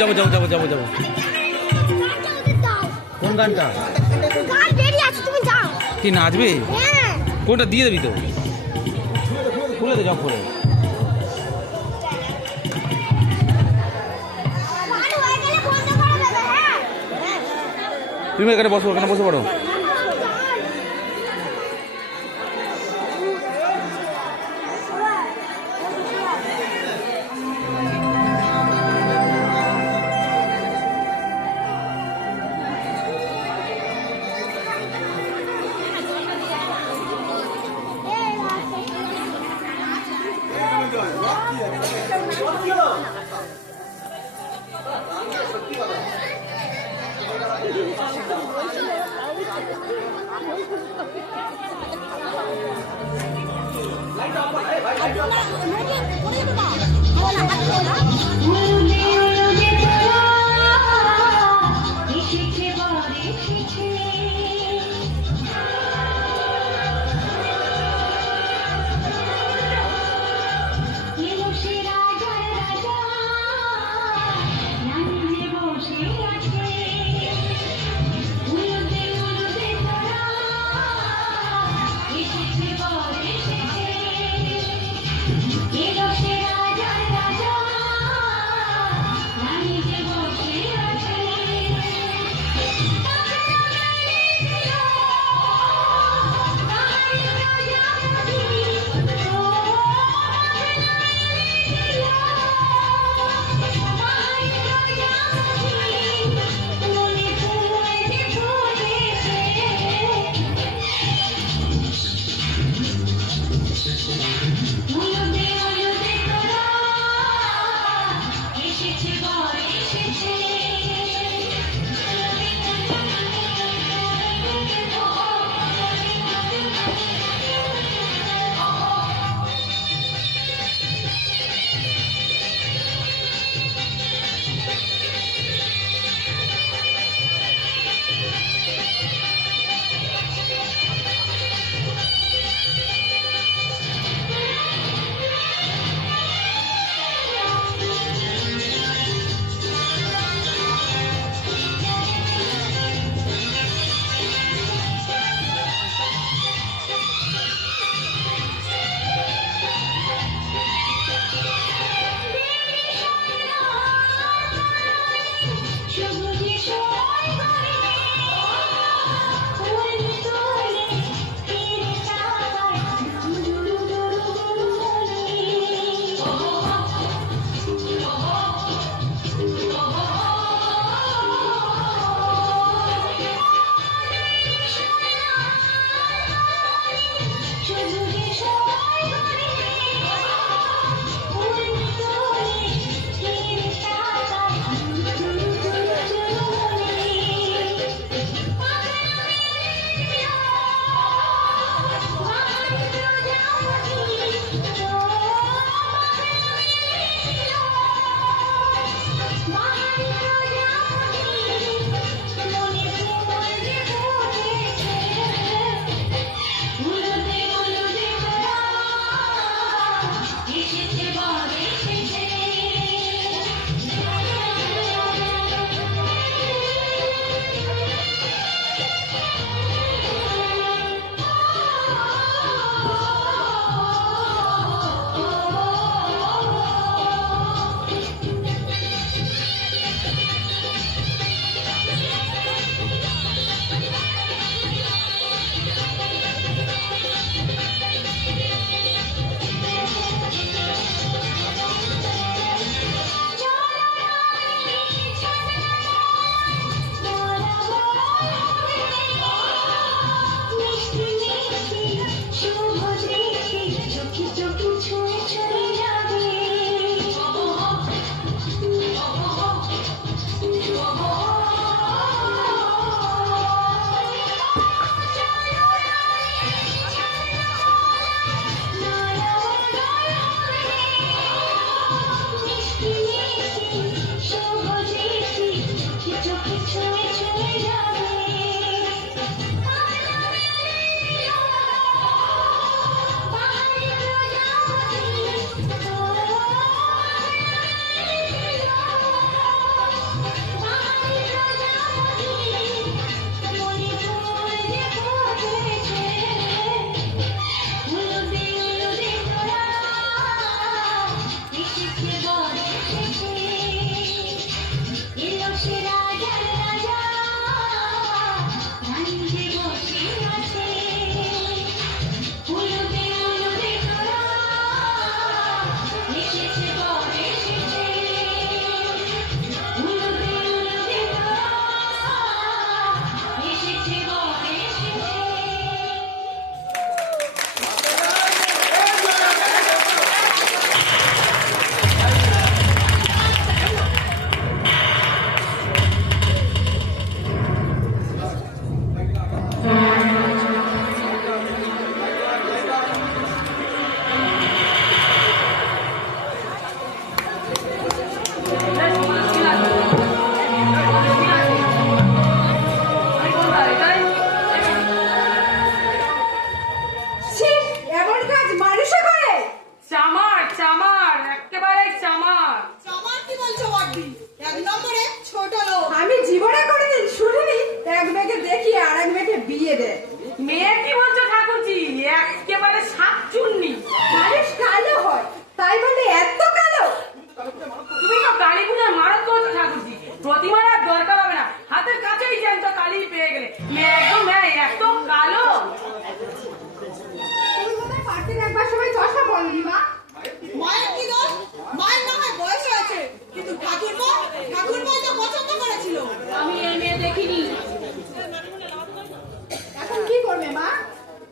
যাবো যাবো যাবো যাবো যাবো। কোন গানটা? কি নাচবে? কোনটা দিয়ে দেবি তো? খুলে দে, যাও খুলে। তুমি এখানে বসো, এখানে বসে পড়ো।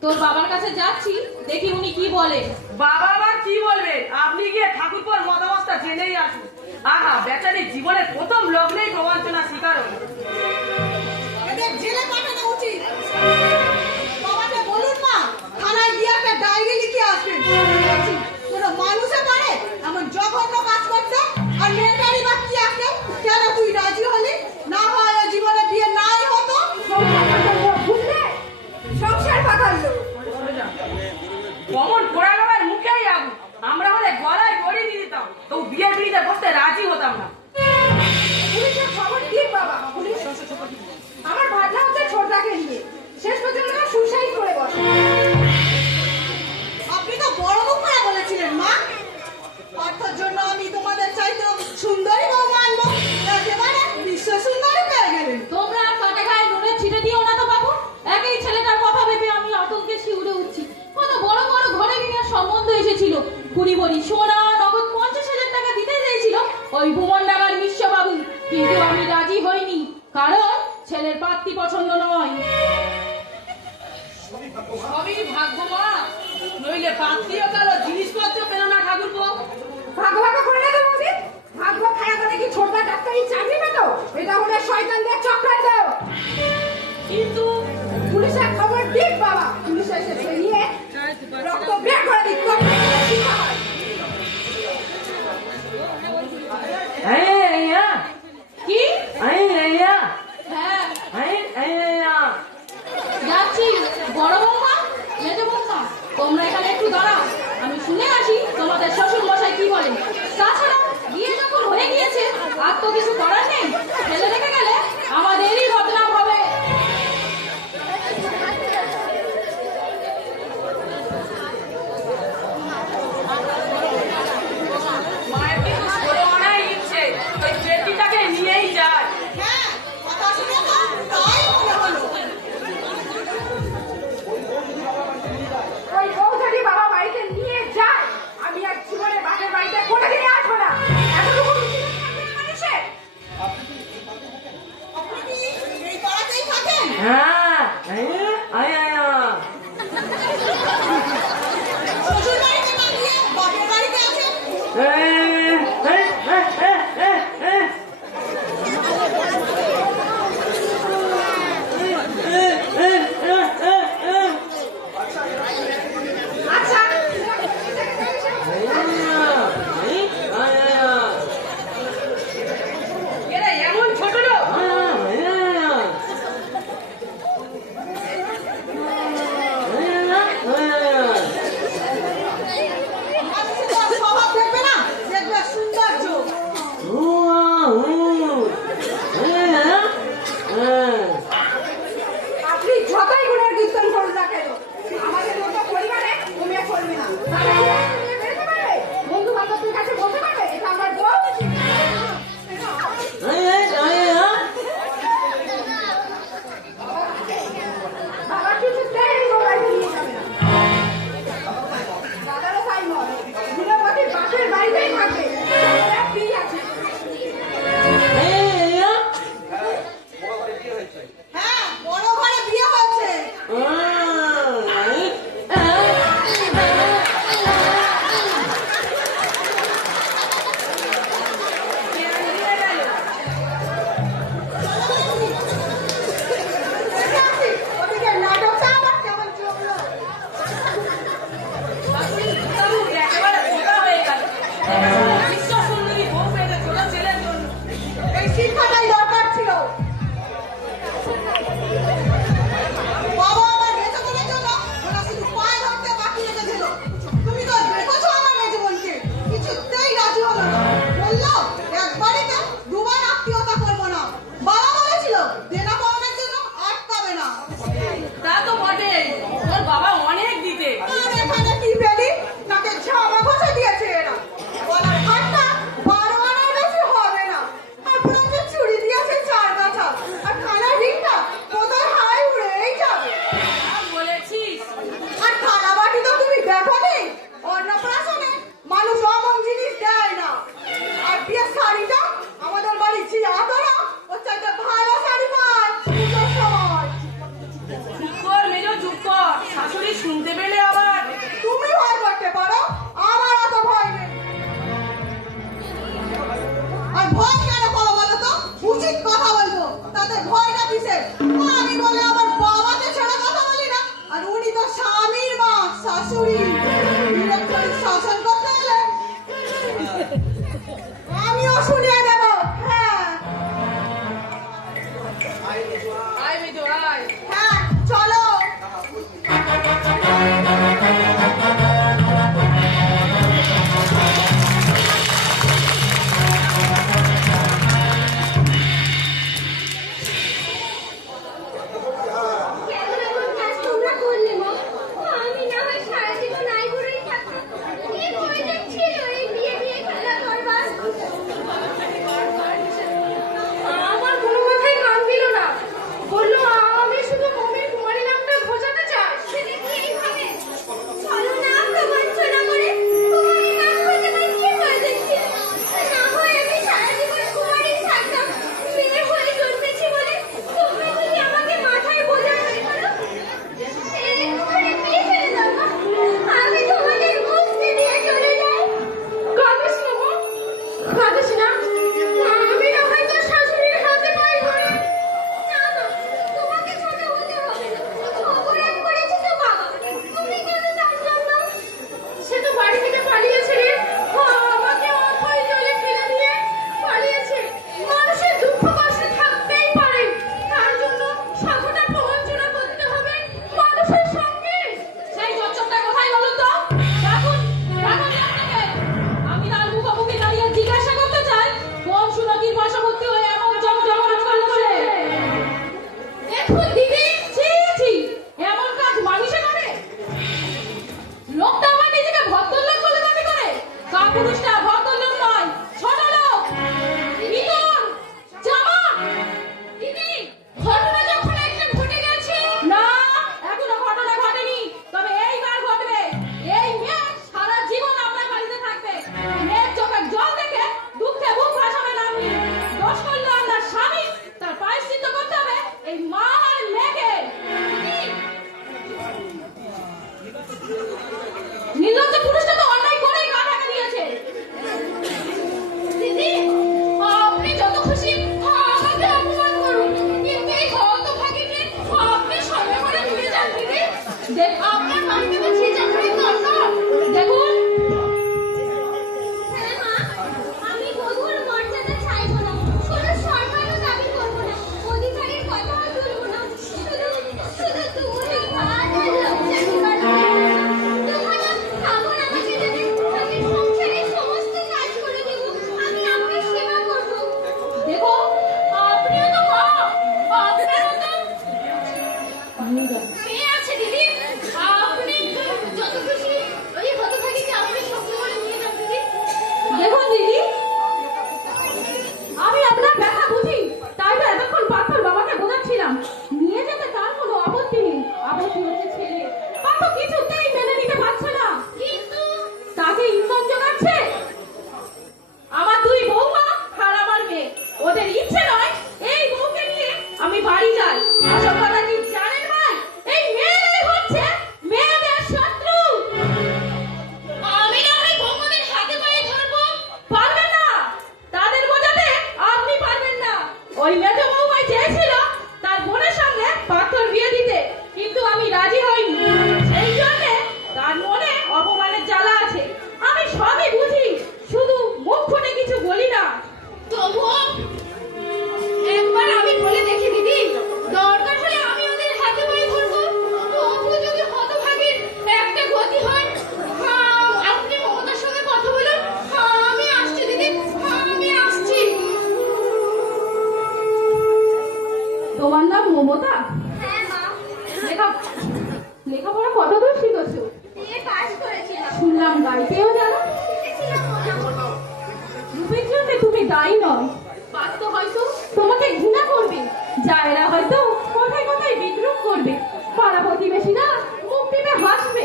তোর বাবার কাছে যাচ্ছি, দেখি উনি কি বলে। বাবা আবার কি বলবেন? আপনি গিয়ে ঠাকুরপোর মতামতটা জেনেই আসুন। আহা, বেচারি জীবনের প্রথম লগ্নেই প্রবঞ্চনা শিকার হল। এদের জেলে পাঠানো উচিত। বাবাকে বলুন না, থানায় গিয়ে একটা ডায়েরি লিখে আসবেন। কোনো মানুষে পারে এমন জঘন্য কাজ করতে? আর মেয়েটারই বা কি আছে? কেন তুই রাজি হলি? না হয় ও জীবনে বিয়ে নাই হতো। সংসার পাকালো। কমন পোড়ানোর মুখেই আগুন। আমরা হলে গলায় দড়ি দিয়ে দিতাম, তো বিয়ের বিড়িতে বসতে রাজি হতাম না। পুলিশের খবর দিন বাবা। পুলিশ আমার ভাবনা হচ্ছে ছোটদাকে নিয়ে শেষ পর্যন্ত সুসাইড করে বসে। আপনি তো বড় মুখ করে বলেছিলেন মা, অর্থের জন্য আমি তোমাদের চাইতে সুন্দরী বউ আনবো। একেবারে বিশ্ব সুন্দরী পেয়ে গেলেন। তোমরা আর কাটে গায়ে নুনের ছিটে দিও না তো বাবু। একই ছেলেটার কথা ভেবে আমি আতঙ্কে শিউরে উঠছি। কত বড় বড় ঘরে বিয়ের সম্বন্ধ এসেছিল। কুড়ি ভরি সোনা, নগদ 50,000 টাকা দিতে চেয়েছিল ওই ভুবন ডাকার মিশ্রবাবু, কিন্তু আমি রাজি হইনি, কারণ ছেলের পাত্রী পছন্দ নয়। সবই ভাগ্য মা, নইলে পাত্রীও কালো জিনিসপত্র পেল না ঠাকুরপো। ভাগ ভাগ করে না দেবো উচিত। ভাগ্য খারাপ হলে কি ছোটদা ডাক্তারি চাকরি পেত? এটা হলে শয়তানদের চক্রান্ত। কিন্তু পুলিশের খবর দিক বাবা। পুলিশ এসে নিয়ে রক্ত বের করে দিক। কি? হ্যাঁ, যাচ্ছি। বড় বৌমা, মেজ বৌমা, তোমরা এখানে একটু দাঁড়াও, আমি শুনে আসি তোমাদের শ্বশুর মশাই কি বলেন। তাছাড়া বিয়ে যখন হয়ে গিয়েছে আর তো কিছু করার নেই, ফেলে রেখে গেলে আমাদেরই বদনাম হবে। মায়ের কিন্তু ষোলো আনাই ইচ্ছে, ওই বেটিটাকে নিয়েই যায়। হ্যাঁ, কথা শুনে তো তাই মনে হলো। ওই বউ যদি বাবা বাড়িতে নিয়ে যায়, আমি আর জীবনে বাপের বাড়িতে কোনোদিনই আসবো না। এতটুকু মানুষের আপনি কি এই পাড়াতেই থাকেন? শ্বশুর বাড়িতে না গিয়ে বাপের বাড়িতে আছেন? আচ্ছা এরা এমন ছোট লোক। মানুষের তো স্বভাব দেখবে না, দেখবে সৌন্দর্য। আপনি যতই গুণের কীর্তন করুন না কেন, আমাদের মতো পরিবারে ঘুমিয়ে চলবে না। বেরোতে পারবে, বন্ধু বান্ধবদের কাছে বলতে পারবে এটা আমার বউ। বাবা কিছুতেই মোবাইল নিয়ে যাবে না। দাদারও তাই নয়, দিনপতি বাপের বাড়িতেই থাকবে। ফ্রি আছে। হ্যাঁ, বড় ঘরে বিয়ে হয়েছে। গান গাইতেও জানো। রূপের জন্য তুমি দায়ী নয়, পাত্র হয়তো তোমাকে ঘৃণা করবে, জায়েরা হয়তো কোথায় কোথায় বিদ্রুপ করবে, পাড়া প্রতিবেশীরা মুখ টিপে হাসবে,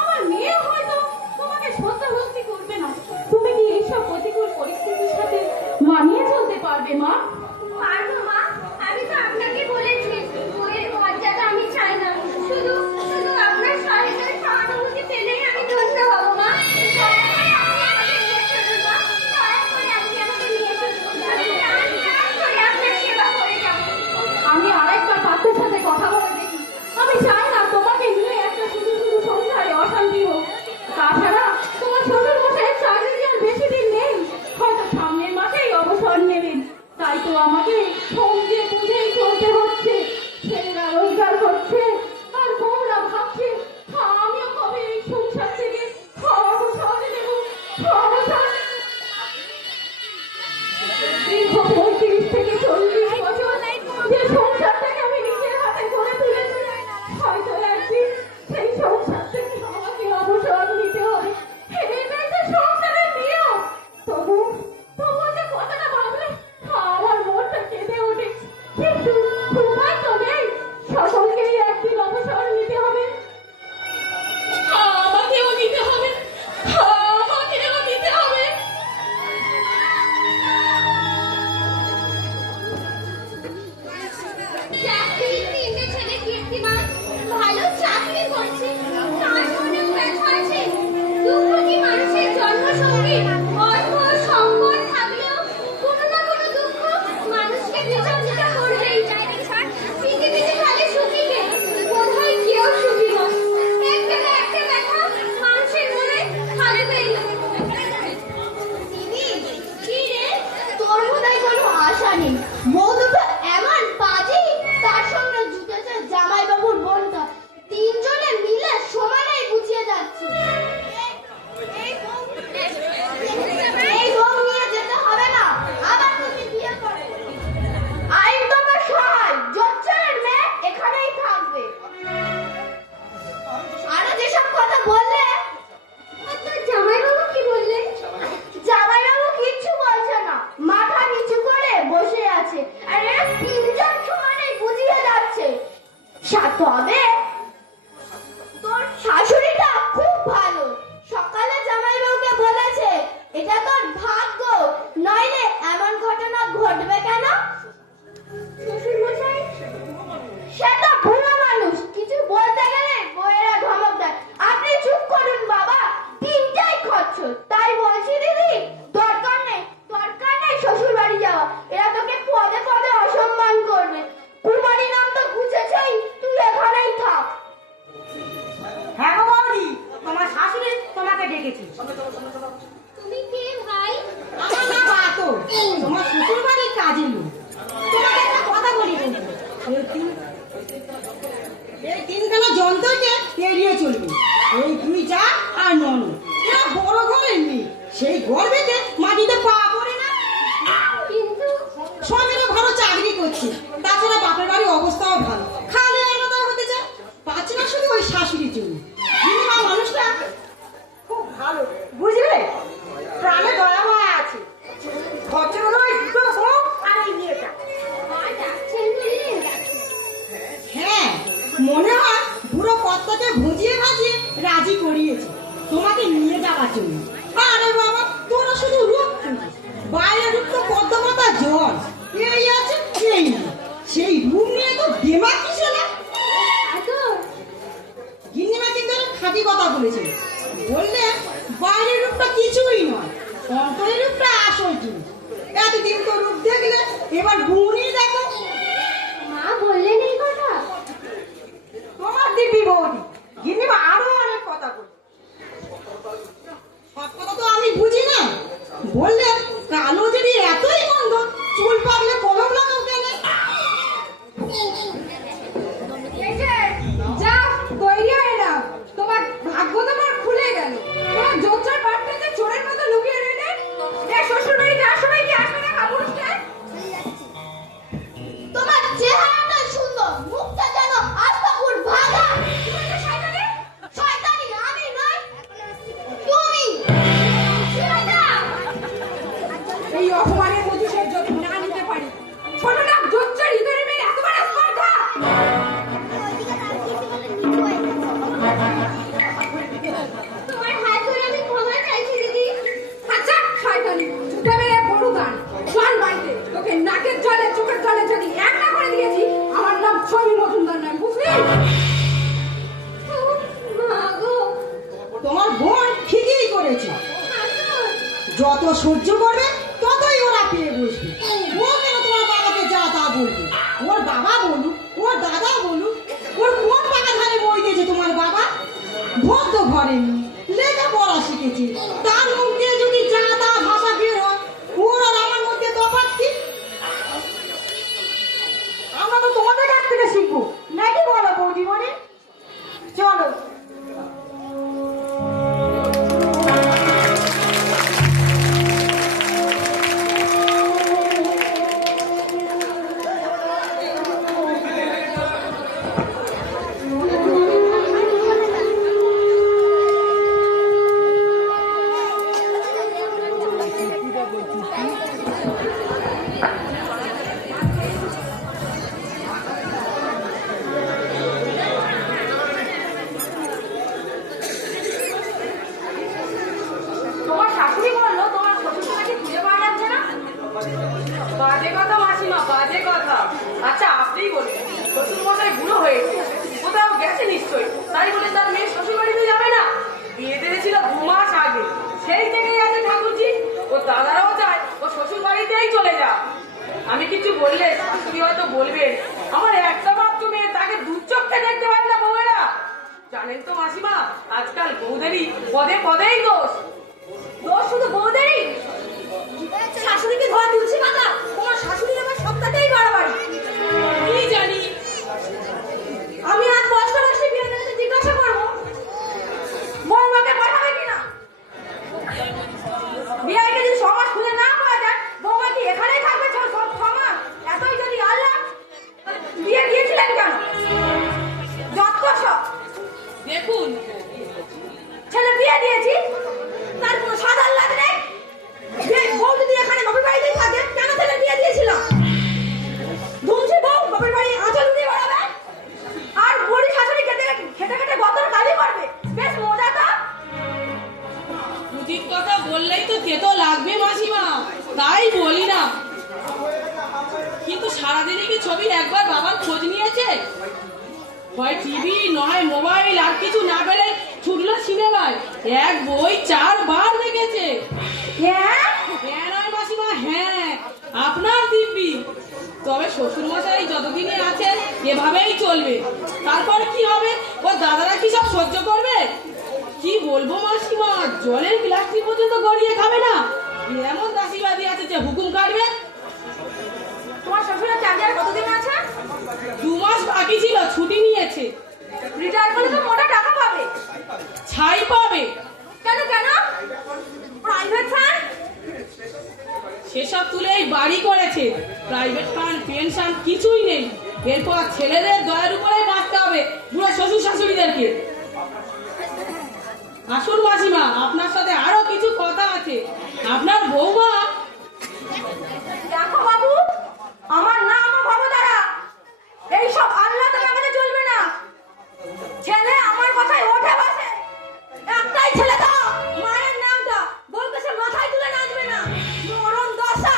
আমার মেয়ে হয়তো তোমাকে শ্রদ্ধা ভক্তি করবে না। তুমি কি এইসব প্রতিকূল পরিস্থিতির সাথে মানিয়ে চলতে পারবে মা? পারবো মা, আমি তো আপনাকে বলেছি বইয়ের মর্যাদা আমি চাই না, শুধু শুধু আপনার সাহিত্যের সহানুভূতি পেলেই আমি ধন্য হব মা। দয়া করে আপনি আমাকে নিয়ে চলুন মা, দয়া করে আপনি আমাকে নিয়ে চলুন, আমি প্রাণ প্রাণ করে আপনার সেবা করে যাব। আমি আরেকবার পাত্রের সাথে কথা বলে দেখি। আমি চাই না তোমাকে নিয়ে একটা শুধু শুধু সংসারে অশান্তি হোক। তাছাড়া তোমার শ্বশুর মশাইয়ের চাকরি আর বেশি দিন নেই, হয়তো সামনের মাসেই অবসর নেবেন। তাই তো আমাকে সমঝে বুঝেই চলতে হচ্ছে। ছেলেরা রোজগার করছে আর বউরা ভাবছে আমিও কবে এই সংসার থেকে অবসর নেব, অবসর। দীর্ঘ 35 থেকে 40 বছর যে সংসারটাকে আমি নিজের হাতে গড়ে তুলেছি, হয়তো একদিন সেই সংসার থেকে আমাকে অবসর নিতে হবে। এটাই তো সংসারের নিয়ম। তবু যে কথাটা ভাবলে আমার মনটা কেঁদে ওঠে। কিন্তু উপায় তো নেই, সকলকেই একদিন অবসর নিতে হবে। আমাকেও নিতে হবে, আমাকেও নিতে হবে। চাকরির 3টে ছেলে কীর্তিমান, ভালো চাকরি করছে, তার মনেও ব্যথা আছে। দুঃখ কি মানুষের জন্মসঙ্গী? অর্থ সম্পদ থাকলেও কোনো না কোনো দুঃখ মানুষকে বিচলিত করবেই। পৃথিবীতে খালি সুখী কে? বোধহয় কেউ সুখী নয়। একটা না একটা ব্যথা মানুষের মনে খালি পেয়ে যায়। কি রে, তোর বোধহয় কোনো আশা নেই। বউ দুটো এমন বাজে, তার সঙ্গে জুটেছে জামাইবাবুর বোনটা, তিনজনে মিলে সমানেই বুঝিয়ে যাচ্ছে। এই বউ নিয়ে যেতে হবে না, আবার তুমি বিয়ে করো। আইন তোমার সহায়, জোচ্চরের মেয়ে এখানেই থাকবে। আরো যেসব কথা বললে, তোর জামাইবাবু কি বললেন? জামাইবাবু কিচ্ছু বলছে না, মাথা নিচু করে বসে আছে, আর এরা তিনজন সমানেই বুঝিয়ে যাচ্ছে। তবে তোর শাশুড়িটা খুব ভালো, সকালে জামাইবাবুকে বলেছে এটা তোর ভাগ্য, নইলে এমন ঘটনা ঘটবে কেন? শ্বশুর মশাই সে তো বুড়ো মানুষ, কিছু বলতে গেলে বউয়েরা ধমক দেয়। আপনি চুপ করুন বাবা, তিনটাই খচ্চর। তাই বলছি দিদি, দরকার নেই শ্বশুর বাড়ি যাওয়া, এরা তোকে পদে পদে অসম্মান করবে। কুমারী নাম তো গুছেছেই, তুই এখানেই থাক। হ্যাঁ গো বৌদি, তোমার শাশুড়ি তোমাকে ডেকেছে। তুমি কে ভাই? আমার নাম আতর, তোমার শ্বশুর বাড়ির কাজের লোক। তোমাকে একটা কথা বলি বন্ধু, এই তিনখানা যন্ত্রকে এড়িয়ে চলবে। এই দুই যা আর ননদ, এরা বড় ঘরের মেয়ে, সেই গর্বেতে মাটিতে পা পড়ে না। কিন্তু স্বামীরা ভালো চাকরি করছে, তাছাড়া বাপের বাড়ির অবস্থাও ভালো, খালি আলাদা হতে চায়, পাচ্ছে না শুধু ওই শাশুড়ির জন্য। বিধবা মানুষটা খুব ভালো, বুঝলে, প্রাণে দয়া মায়া আছে। খরচা হলো ওই দুটো বউ আর এই মেয়েটা। মা ডাকছেন বললেন? হ্যাঁ, মনে হয় বুড়ো কর্তাকে ভুজিয়ে ভাজিয়ে রাজি করিয়েছে তোমাকে নিয়ে যাওয়ার জন্য। আরে বাবা, তোরা শুধু রূপ খুঁজিস, বাইরে রূপ তো পদ্ম পাতা জল, এই আছে এই নেই। সেই রূপ নিয়ে তো দেমা কিসে না। গিন্নিমা কিন্তু খাঁটি কথা বলেছে, বললে বাইরের রূপটা কিছুই নয়, অন্তরের রূপটা আসল জিনিস। এতদিন তো রূপ দেখলে, এবার গুণই দেখো। মা বললেন এই কথা? তোমার দিব্যি বৌদি, গিন্নিমা আরো অনেক কথা বলে। সব কথা তো আমি বুঝি না, বললে কালো যদি এতই মন্দ, চুল পাকলে কলম লাগাও কেন? যা তৈরি হয়ে নাও, তোমার ভাগ্য তোমার খুলে গেল। তোমার জোচ্চর বাড়িতে চোরের মতো লুকিয়ে রইলে, শ্বশুর বাড়ি যাওয়ার সময় কি আসবে না কাপুরুষকে? তোমার চেহারাটা সুন্দর, মুখটা যেন আস্তাকুর ভাগা। শয়তানি আমি নয়, তুমি যত সহ্য করবে ততই ওরা পেয়ে বসবে। ও কেন তোমার বাবাকে যা তা বলবে? ওর বাবা বলুক, ওর দাদা বলুক, ওর কোন পাকা ধারে বই দিয়েছে তোমার বাবা? ভদ্র ঘরে নেই, লেখাপড়া শিখেছে, তার মুখ দিয়ে যদি যা তা ভাষা বের হয়, ওর আর আমার মধ্যে তফাৎ কি? আমরা তো তোমাদের কাছ থেকে শিখবো নাকি বলো বৌদিমণি? চলো। তোমার শাশুড়ি বললো তোমার শ্বশুরকে নাকি খুঁজে পাওয়া যাচ্ছে না। বাজে কথা মাসিমা, বাজে কথা। আচ্ছা আপনিই বলুন, শ্বশুর মশাই বুড়ো হয়েছে, কোথাও গেছে নিশ্চয়ই, তাই বলে তার মেয়ে শ্বশুর বাড়িতে যাবে না? বিয়ে দিয়েছিল 2 মাস আগে, সেই থেকেই আছে ঠাকুরজি। ও দাদারাও চায় ও শ্বশুর বাড়িতেই চলে যা। আমি কিছু বললে শাশুড়ি হয়তো বলবেন আমার একটা মাত্র মেয়ে, তাকে দুচক্ষে দেখতে পারে না বউয়েরা। জানেন তো মাসিমা, আজকাল বউদেরই পদে পদেই দোষ। দোষ শুধু বউদেরই? শাশুড়িকে ধোয়া তুলছি মাথা, তোমার শাশুড়ি আমার সপ্তাহতেই বাড়াবাড়ি। কি জানি, আমি আজ কষ্ট কষ্ট বিয়ে দিতে জিজ্ঞাসা করবো বৌমাকে পাঠাবে কিনা। বিয়েকে যদি 6 মাস খুঁজে না পাওয়া যায়, বৌমা কি এখানেই থাকবে 6 মাস? এতই যদি আল্লাহ, বিয়ে দিয়েছিলেন কেন? যত সব দেখুন ছেলে বিয়ে দিয়েছি, তার কোনো স্বাদ আহ্লাদ নেই। বউ যদি এখানে বাপের বাড়িতেই থাকে, কেন ছেলে বিয়ে দিয়েছিলাম? ধুমছি বউ বাপের বাড়ি আঁচল দিয়ে বেড়াবে, আর বুড়ি শাশুড়ি খেতে খেতে খেতে গতর কালি করবে। বেশ মজা তো। উচিত কথা বললেই তো তেতো লাগবে মাসিমা, তাই বলি না। কিন্তু সারাদিনে কি ছবি একবার বাবার খোঁজ নিয়েছে? হয় টিভি নয় মোবাইল, আর কিছু না পেলে ছুটলো সিনেমায়। এক বই 4 বার দেখেছে। হ্যাঁ হ্যাঁ নয় মাসিমা, হ্যাঁ আপনার দিব্যি। তবে শ্বশুর মশাই যতদিনে আছে এভাবেই চলবে। তারপর কি হবে? ও দাদারা কি সব সহ্য করবে? কি বলবো মাসিমা, জলের গ্লাসটি পর্যন্ত গড়িয়ে খাবে না। এমন দাসীবাদী আছে যে হুকুম কাটবে। তোমার শ্বশুরের চাকরি কতদিন আছে? 2 মাস বাকি ছিল, ছুটি নিয়েছে। রিটায়ার করলে তো মোটা টাকা পাবে। ছাই পাবে। কেন কেন? Private fund? সেসব তুলে এই বাড়ি করেছে। প্রাইভেট ফান্ড পেনশন কিছুই নেই। এরপর ছেলেদের দয়ার উপরে বাঁচতে হবে বুড়ো শ্বশুর শাশুড়িদেরকে। আসুন মাসিমা, আপনার সাথে আরো কিছু কথা আছে। আপনার বৌমা। দেখো বাবু, আমার নাম আমার বাবা দ্বারা এইসব আল্লাহ তাআলা আমাদের চলবে না। ছেলে আমার কথায় ওঠে বসে, একটাই ছেলে তো, মায়ের নামটা বলতে সে মাথায় তুলে নাচবে না। মরণ দশা।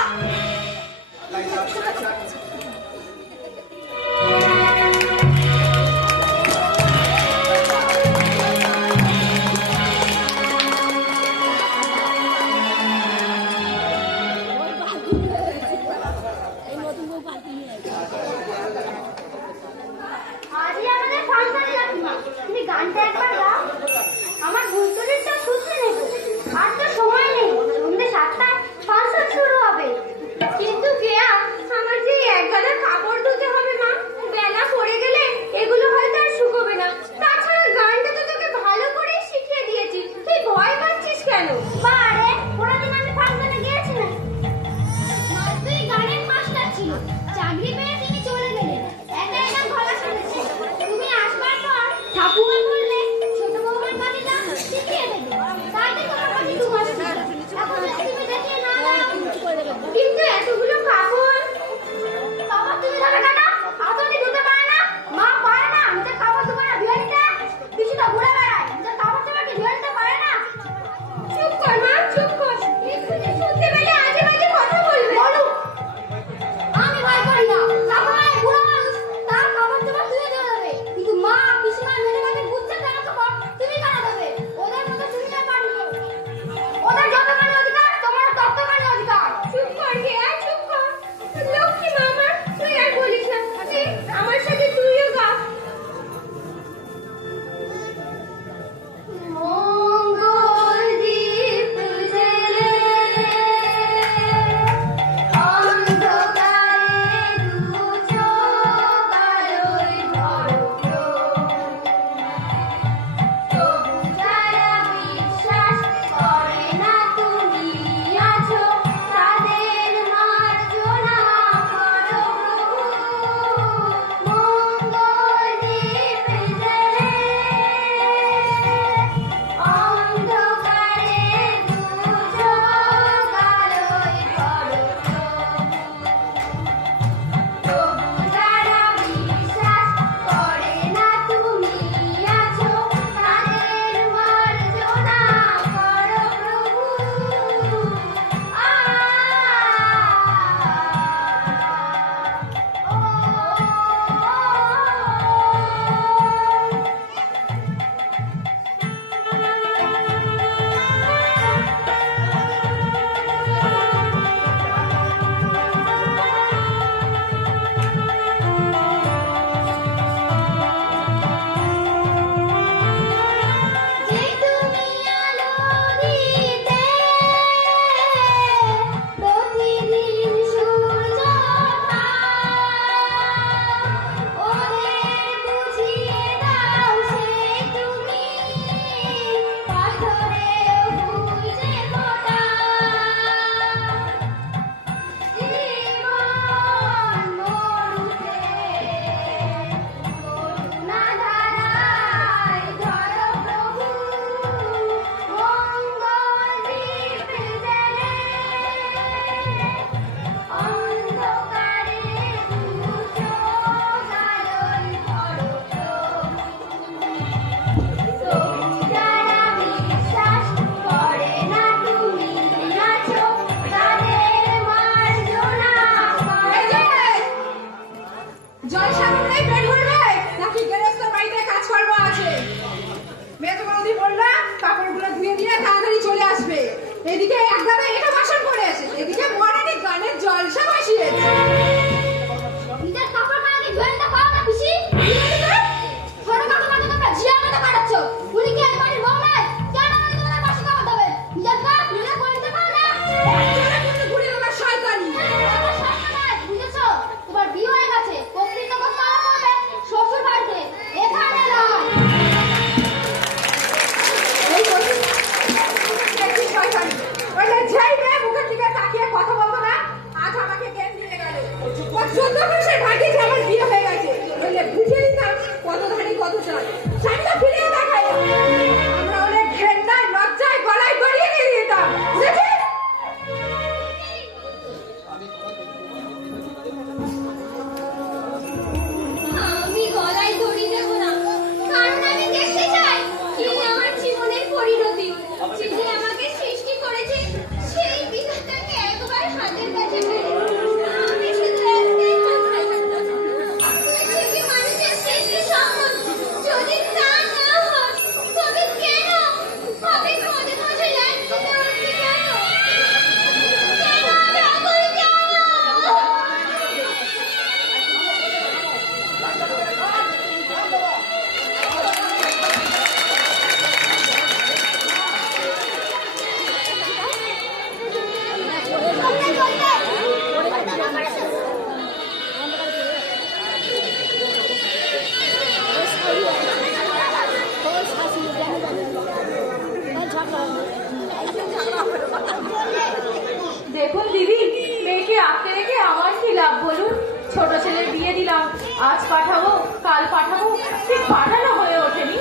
ছেলের বিয়ে দিলাম, আজ পাঠাবো কাল পাঠাবো, ঠিক পাঠানো হয়ে ওঠেনি।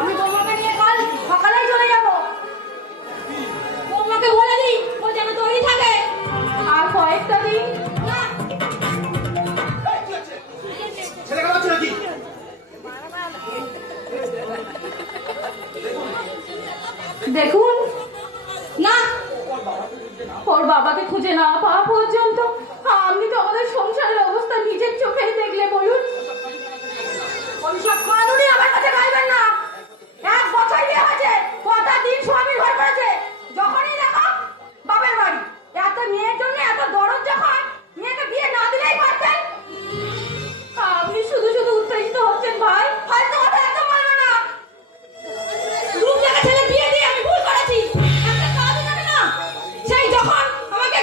আমি বৌমাকে নিয়ে কাল সকালেই চলে যাব। বৌমাকে বলে দিই ও যেন তৈরি থাকে। আর কয়েকটা দিন। দেখুন না, ওর বাবাকে খুঁজে না পাওয়া পর্যন্ত আপনি তো আমাদের সংসারের অবস্থা নিজের চোখেই দেখলে, বলুন। ওইসব কানুনি আমার কাছে গাইবেন না। 1 বছর বিয়ে হয়েছে, কটা দিন স্বামীর ঘর করেছে, যখনই দেখো বাপের বাড়ি। এত মেয়ের জন্য এত দরদ যখন, মেয়েকে বিয়ে না দিলেই পারতেন। আপনি শুধু শুধু উত্তেজিত হচ্ছেন ভাই। হয়তো কথা এত বলবো না। রূপ দেখা ছেলে বিয়ে দিয়ে আমি ভুল করেছি। একটা কাজও জানে না। সেই যখন আমাকে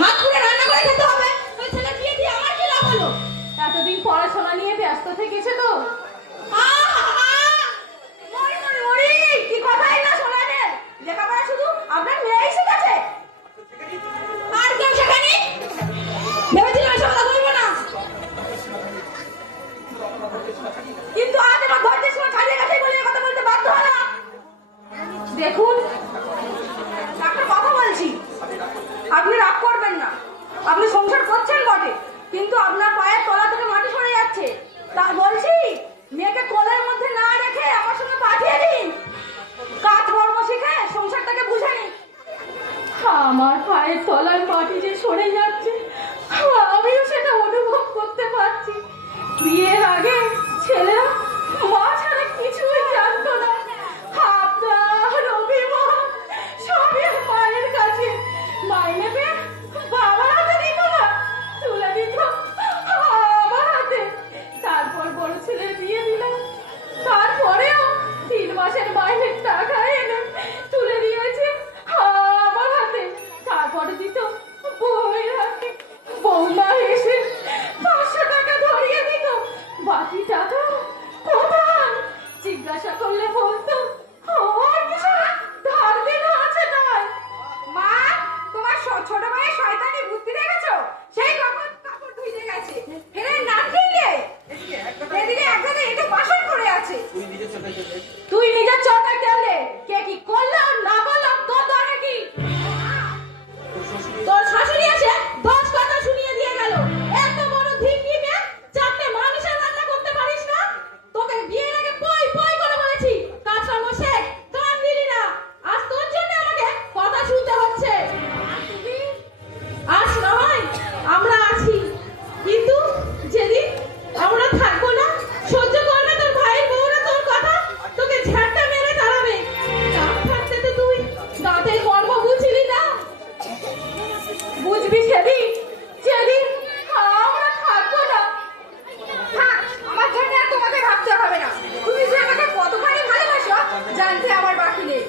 হাত পুড়ে রান্না করে খেতে হবে, ওই ছেলে বিয়ে দিয়ে আমার কি লাভ হলো? এতদিন পড়াশোনা নিয়ে ব্যস্ত থেকেছে তো। মরি, কি কথাই না শোনালেন। লেখাপড়া শুধু আপনার মেয়েই শিখেছে, আর কেউ শেখেনি। ভেবেছিলাম এসব কথা বলবো না, কিন্তু আজ আমার ধৈর্যের সময় ছাড়িয়ে গেছে বলে কথা বলতে বাধ্য হলাম। দেখুন একটা কথা বলছি, আপনি রাগ করবেন না। আপনি সংসার করছেন বটে, কিন্তু আপনার পায়ের তলা থেকে মাটি সরে যাচ্ছে। তা বলছি, মেয়েকে কোলের মধ্যে না রেখে আমার সঙ্গে পাঠিয়ে দিন। কাজকর্ম শিখে সংসারটাকে বুঝে নিন। আমার পায়ের তলার মাটি যে সরে যাচ্ছে, আমিও সেটা অনুভব করতে পারছি। বিয়ের আগে ছেলেরা মা ছাড়া কিছুই জানতো না। আপনার অভিমান সবই মায়ের কাছে। মাইনে পেয়ে বাবার হাতে দিত না, তুলে দিত আমার হাতে। তারপর বড় ছেলের বিয়ে দিলাম, তারপরেও 3 মাসের মাইনের টাকা এনে তুলে দিয়েছে আমার হাতে। তারপরে দিত বউয়ের হাতে। বৌমা এসে 500 টাকা ধরিয়ে দিত, বাকি টাকা কোথায় জিজ্ঞাসা করলে বলতো আমার কিছু ধার দেনা আছে নয়। মা, তোমার ছোট ভাইয়ের শয়তানি বুদ্ধি দেখেছো? সেই কখন কাপড় ধুইতে গেছে, ফেরে নামকিন গে এদিকে একজনে এতে বাসন করে আছে। তুই নিজের চরকায় তেল দে। কে কি করলো না করলো তোর দরকার কি? তোর শাশুড়ি এসে 10 কথা শুনিয়ে দিয়ে গেল। এত বড় ধিঙ্গি মেয়ে, 4টে মানুষের রান্না করতে পারিস না? তোকে বিয়ের আগে পই পই করে বলেছি কাজকর্ম শেখ, কান দিলি না। আজ তোর জন্য আমাকে কথা শুনতে হচ্ছে। আজ নয় আমরা আছি, কিন্তু যেদিন আমরা থাকবো না, সহ্য করবে তোর ভাই বউরা তোর কথা, তোকে ঝাঁটা মেরে তাড়াবে। তার থাকতে তো তুই দাঁতের কর্ম বুঝলি না। বুঝবি সেদিন, যেদিন আমরা থাকবো না। থাক, আমার জন্য আর তোমাকে ভাবতে হবে না। তুমি যে আমাকে কতখানি ভালোবাসো জানতে আমার বাকি নেই।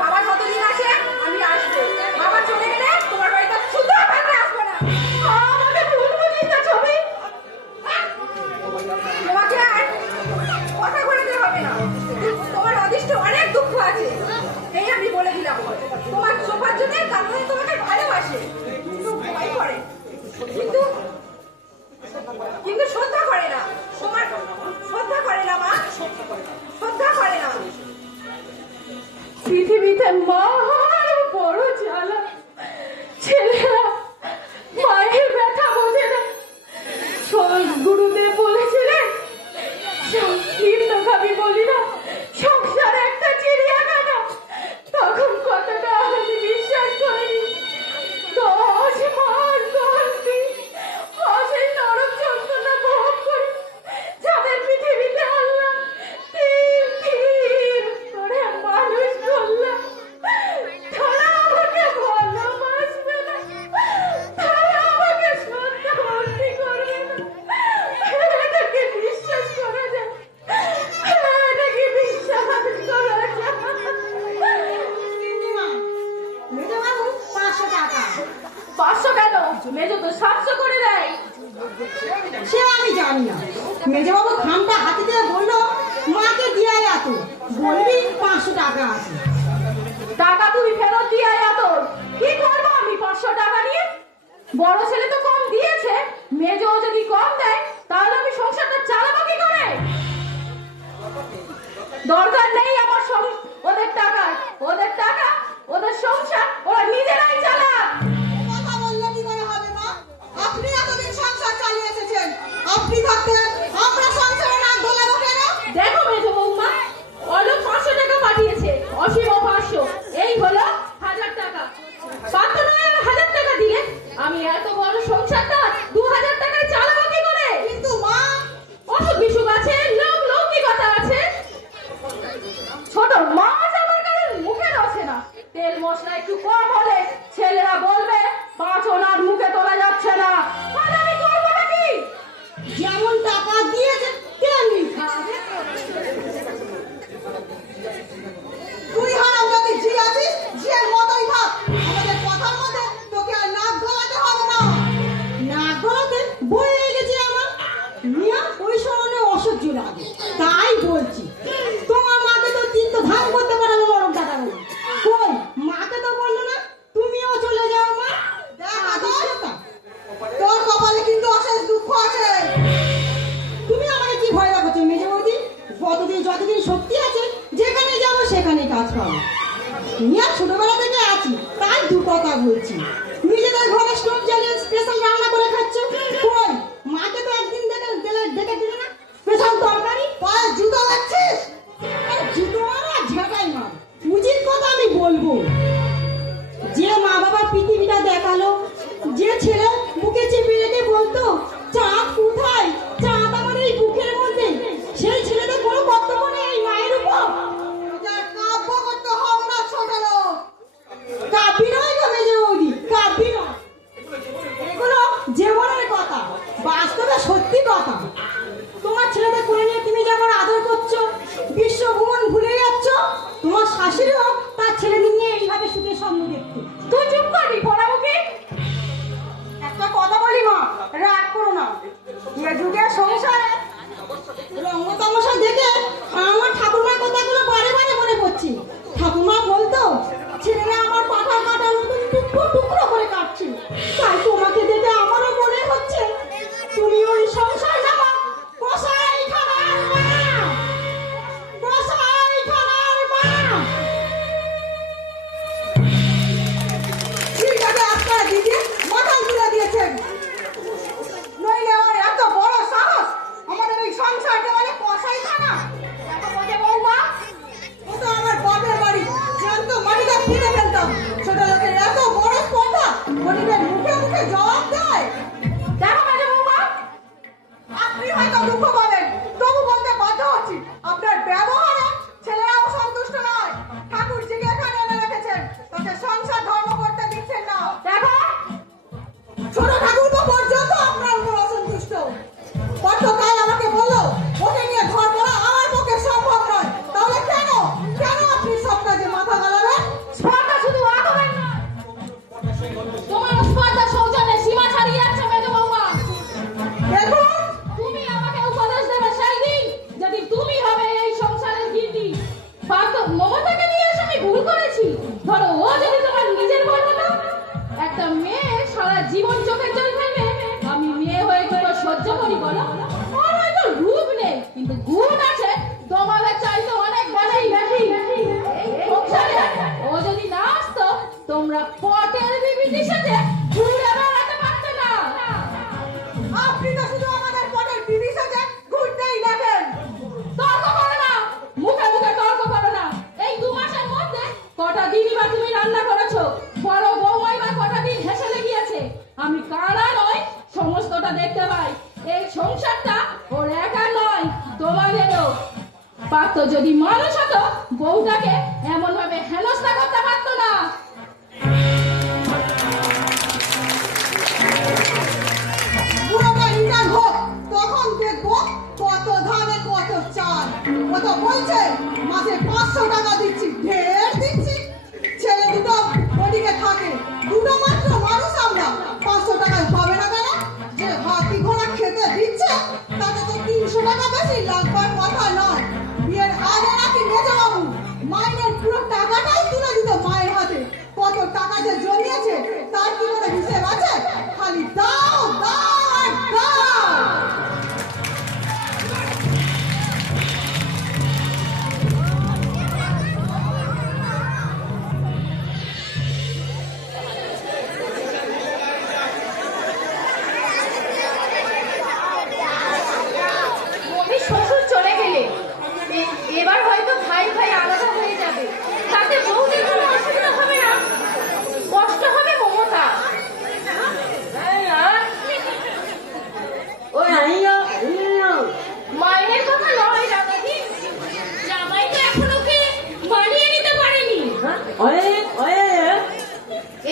বাবা যতদিন আছে আমি আসবো, বাবা চলে গেলে তোমার বাড়িতে শুধু ভাবে আসবো না। আমাকে ভুল বুঝিস না ছবি। তোমাকে আর কথা বলতে হবে না। তোমার অদৃষ্ট অনেক দুঃখ আছে, এই আমি বলে দিলাম। তোমার সোফার জন্য কারণে তোমাকে ভালোবাসে, কিন্তু ভয় করে, কিন্তু শ্রদ্ধা করে না। তোমার শ্রদ্ধা করে না মা, শ্রদ্ধা করে না। পৃথিবীতে মা বড় জ্বালা। ছেলেরা মায়ের ব্যথা বোঝে না। গুরুদেব বলেছিলেন, নিম্ন খাবি বলি না, সংসার একটা চিড়িয়াখানা। তখন কতটা আমি বিশ্বাস করিনি। 10 মাস 10 দিন অসীম নরক যন্ত্রণা ভোগ করি, যাদের পৃথিবীতে আল্লাহ 3 করে মানুষ করলাম। তারা আমাকে ভালোবাসবে না, তারা আমাকে শ্রদ্ধা ভক্তি করবে না। এটাকে বিশ্বাস করা যায়, এটাকে বিশ্বাস করা যায়। মেজবাবু 500 টাকা। 500 কেন? মেজো তো 700 করে দেয়। সে আমি জানি না। মেজবাবু খামটা হাতে দিয়ে বললো, মাকে দিয়ে এত বলবি 500 টাকা আছে। টাকা তুমি ফেরত দিয়ে আয়। তোর কি করবো আমি 500 টাকা নিয়ে? বড় ছেলে তো কম দিয়েছে, মেজো যদি কম দেয় তাহলে আমি সংসারটা চালাবো কি করে? দরকার নেই আমার ওদের টাকা, ওদের সংসার ওরা নিজেরাই চালাক। কথা বললে কি করে হবে মা? আপনি এতদিন সংসার চালিয়ে এসেছেন, আপনি থাকতে আমরা সংসারে নাক গলাবো কেন? দেখো মেজো বৌমা, অলোক 500 টাকা পাঠিয়েছে, অসীম 500, এই হলো 1000 টাকা। পাত্র নয় 1000 টাকা দিয়ে আমি এত বড় সংসারটা 2000 টাকায় চালাবো কি করে? কিন্তু মা, অসুখ বিসুখ আছে, লৌকিকতা আছে, ছোট মাছ আমার কাছে মুখে রসে না। তেল মশলা একটু কম হলে ছেলেরা বলবে 5 ওনার মুখে তোলা যাচ্ছে না। আর আমি করবোটা কি? যেমন টাকা দিয়েছে তেমনি খাবে। তুই হারাম যদি জি আছিস, জিয়ের মতোই থাক। আমাদের কথার মধ্যে তোকে আর নাক গলাতে হবে না। নাক গলাতে বয়ে গেছে আমার মিয়া, ওই স্মরণে অসহ্য লাগে, তাই বলছি। তোমার মাকে তো তিনটা ধান করতে পারবে মরম টাকা বলে। কই মাকে তো বললো না তুমিও চলে যাও মা। তোর কপালে কিন্তু অশেষ দুঃখ আছে। তুমি আমাকে কি ভয় লাগাচ্ছ মেজে বৌদি? যতদিন শক্তি আছে যেখানে যাবো সেখানে কাজ পাবো। মিয়া ছোটবেলা থেকে আছি, তাই দু কথা বলছি। নিজেদের ঘরে স্টোভ জ্বালিয়ে স্পেশাল রান্না করে খাচ্ছ। কই মাকে তো একদিন দেখে দিলে না স্পেশাল তরকারি? পায়ে জুতো লাগছিস? জুতো মারা ঝাঁকাই মার, উচিত কথা আমি বলবো। যে মা বাবার পৃথিবীটা দেখালো, যে ছেলে বুকে চেপে রেখে বলতো চাঁদ কোথায়, চাঁদ আমার এই বুকের মধ্যে, সেই ছেলেদের কোনো কর্তব্য নেই এই মায়ের উপর? কাব্য করতে হবে না ছোট লোক, কাব্যি নয় গো মেজে বৌদি, কাব্যি নয়। এগুলো জীবনের কথা, বাস্তবে সত্যি কথা। তোমার ছেলেদের করে নিয়ে তুমি যেমন আদর করছো, বিশ্ব ভ্রমণ ভুলে যাচ্ছ, তোমার শাশুড়িও তার ছেলেদের নিয়ে এইভাবে সুখে স্বপ্ন দেখতো। তুই চুপ করবি পোড়ামুখী? একটা কথা বলি মা, রাগ করো না। এ যুগের সংসারে রঙ্গ তামাশা দেখে আমার ঠাকুমার কথাগুলো বারে বারে মনে পড়ছে। ঠাকুমা বলতো ছেলেরা আমার পাঠা কাটা নতুন টুকরো টুকরো করে কাটছে। তাই তোমাকে দেখে আমারও মনে হচ্ছে তুমি ওই সংসার নামা কসাই খানার মা, কসাই খানার মা। ঠিক আছে, আপনারা দিদি মাথায় তুলে দিয়েছেন, নইলে ওর এত বড় সাহস আমাদের এই সংসারকে বলে কসাই খানা। দেখো বোঝে বৌমা, ও তো আমার বাপের বাড়ি, জ্যান্ত মাটিটা ফিরে ফেলতাম। ছোট লোকের এত বড় কথা গরিবের মুখে মুখে জবাব দেয়। দেখো মেজো বৌমা, আপনি হয়তো দুঃখ পাবেন, তবু বলতে বাধ্য হচ্ছি আপনার ব্যবহারে ছেলেরাও সন্তুষ্ট নয়। ঠাকুরজিকে এখানে এনে রেখেছেন, তাকে সংসার ধর্ম করতে দিচ্ছেন না। দেখো ছোট ঠাকুরপো পর্যন্ত আপনার উপর অসন্তুষ্ট। গতকাল আমাকে বললো ওকে নিয়ে ঘর করা আমার পক্ষে সম্ভব নয়। তাহলে কেন আপনি সব কাজে মাথা গলাবেন? স্পর্ধা শুধু আদরের নয়, তোমার স্পর্ধা সৌজন্যে সীমা ছাড়িয়ে যাচ্ছে মেজো বৌমা। দেখুন, তুমি আমাকে উপদেশ দেবে সেই দিন যদি তুমি হবে এই সংসারের গিন্নি। মমতাকে নিয়ে এসে আমি ভুল করেছি। ধরো ও যদি তোমার নিজের বই হতো, একটা মেয়ে সারা জীবন চোখের জল ফেলবে, আমি মেয়ে হয়ে কি করে সহ্য করি বলো? ওর হয়তো রূপ নেই কিন্তু গুণ আছে তোমাদের চাইতে অনেক বেশি। এই সংসারে ও যদি না আসতো তোমরা পটের বিবিটির সাথে ঘুরে বেড়াতে পারতে না। আপনি তো শুধু আমাদের পটের বিবির সাথে ঘুরতেই দেখেন। তর্ক করো না, মুখে মুখে তর্ক করো না। এই 2 মাসের মধ্যে কটা দিনই বা তুমি রান্না করেছো? বড় বৌমাই বা কটা দিন হেসে লেগিয়েছে? আমি কারা নয় সমস্তটা দেখতে পাই। এই সংসারটা ওর একা নয়, তোমাদেরও। পারতো যদি মানুষ হতো বউটাকে এমন ভাবে হেনস্থা করতে পারতো না। পুরোটা রিটার্ন হোক, তখন দেখবো কত ধানে কত চাল। কত বলছে মাসে 500 টাকা দিচ্ছি, ঢের দিচ্ছি। ছেলে দুটো ওদিকে থাকে, দুটো মাত্র মানুষ আমরা, 500 টাকায় পাবে না কেন? যে হাতি ঘোড়া খেতে দিচ্ছে তাতে তো 300 টাকা বেশি লাগবার কথা নয়। বিয়ের আগে নাকি মেজবাবু মাইনের পুরো টাকাটাই তুলে দিত মায়ের হাতে। কত টাকা যে জমিয়েছে তার কি কোনো হিসেব আছে? খালি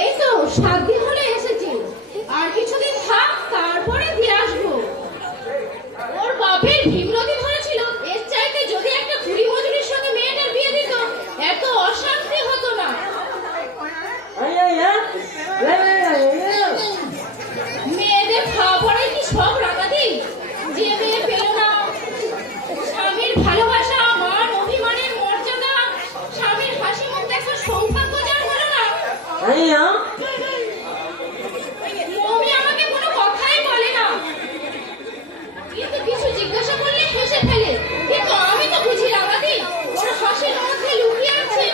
এই তো 7 দিন হলে এসেছি, আর কিছুদিন থাক, তারপরে দিয়ে আসবো। ওর বাপের ভীমরতি ধরেছিল, এর চাইতে যদি একটা কুড়ি মজুরির সঙ্গে মেয়েটার বিয়ে দিত, এত অশান্তি হতো না। মেয়েদের খাওয়া পড়ায় কি সব রাগাদি? যে মেয়ে পেল না স্বামীর ভালোবাসা, মান অভিমানের মর্যাদা, স্বামীর হাসি মুখ দেখার সৌভাগ্য যার হলো না, মমি আমাকে কোনো কথাই বলে না, কিন্তু কিছু জিজ্ঞাসা করলে হেসে ফেলে। কিন্তু আমি তো বুঝি রাগাদি, ওর হাসির মধ্যে লুকিয়ে আছে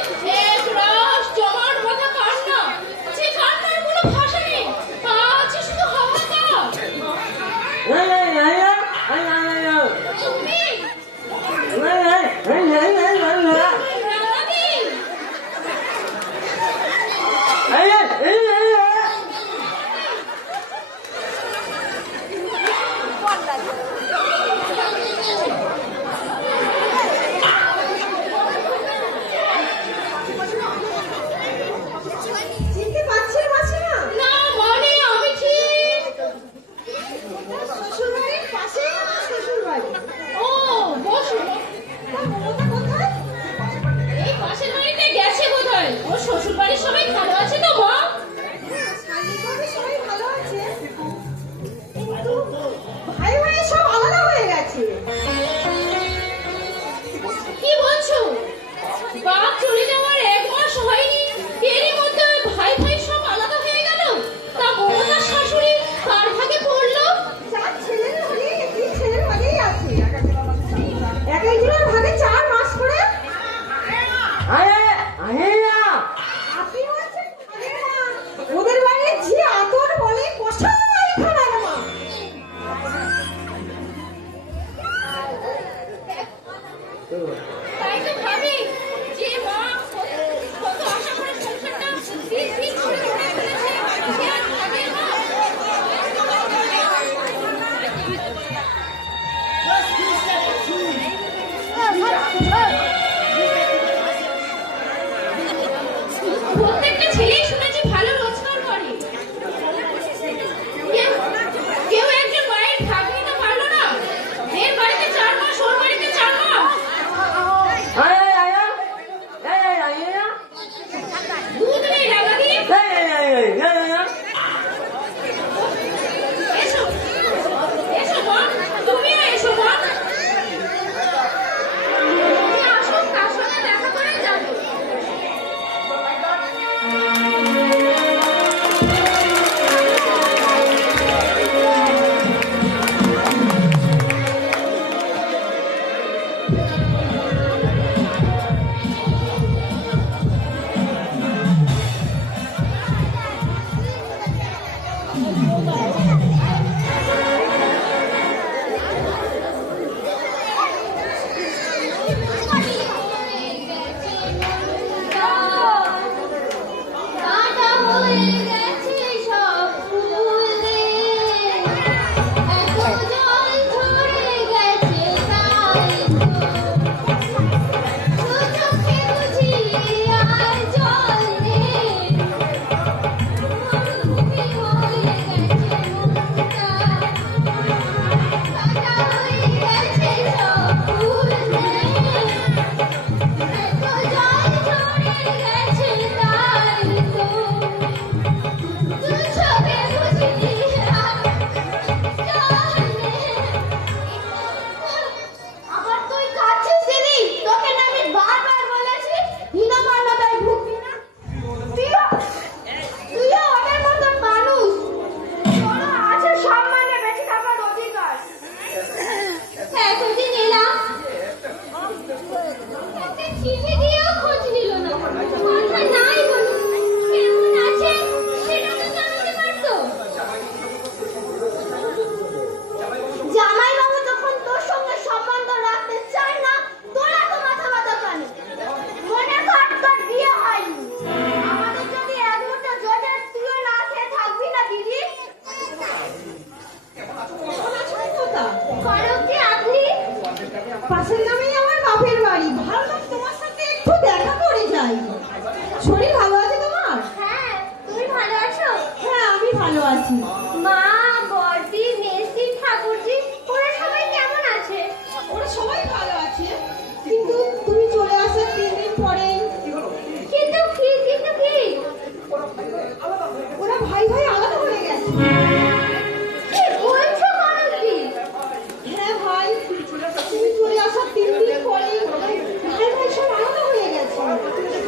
এক রাস জমার কথা কান্না, যে কান্নার কোনো ভাষা নেই, আছে শুধু হাহাকার। তুমি রাগাদি, চিনতে পারছেন মাসিমা? না মানে আমি ঠিক। শ্বশুরবাড়ির পাশেই আমার শ্বশুরবাড়ি। ও বসো, তা মমতা কোথায়? এই পাশের বাড়িতে গেছে বোধহয়। ওর শ্বশুর বাড়ির সবাই ভালো আছে তো মা? হ্যাঁ, শালিবাড়ি সবাই ভালো আছে, কিন্তু ভাই ভাই সব আলাদা হয়ে গেছে। কি বলছো? বাপ চলে যাওয়ার 1 মাস হয়নি, এরই মধ্যে ওই ভাই ভাই সব আলাদা হয়ে গেল। তা মমতার শাশুড়ি কার ভাগে পড়লো? চার ছেলের হলে একই ছেলের ভাগেই আছে, এক একজনের ভাগে 4 মাস করে। আপনি হন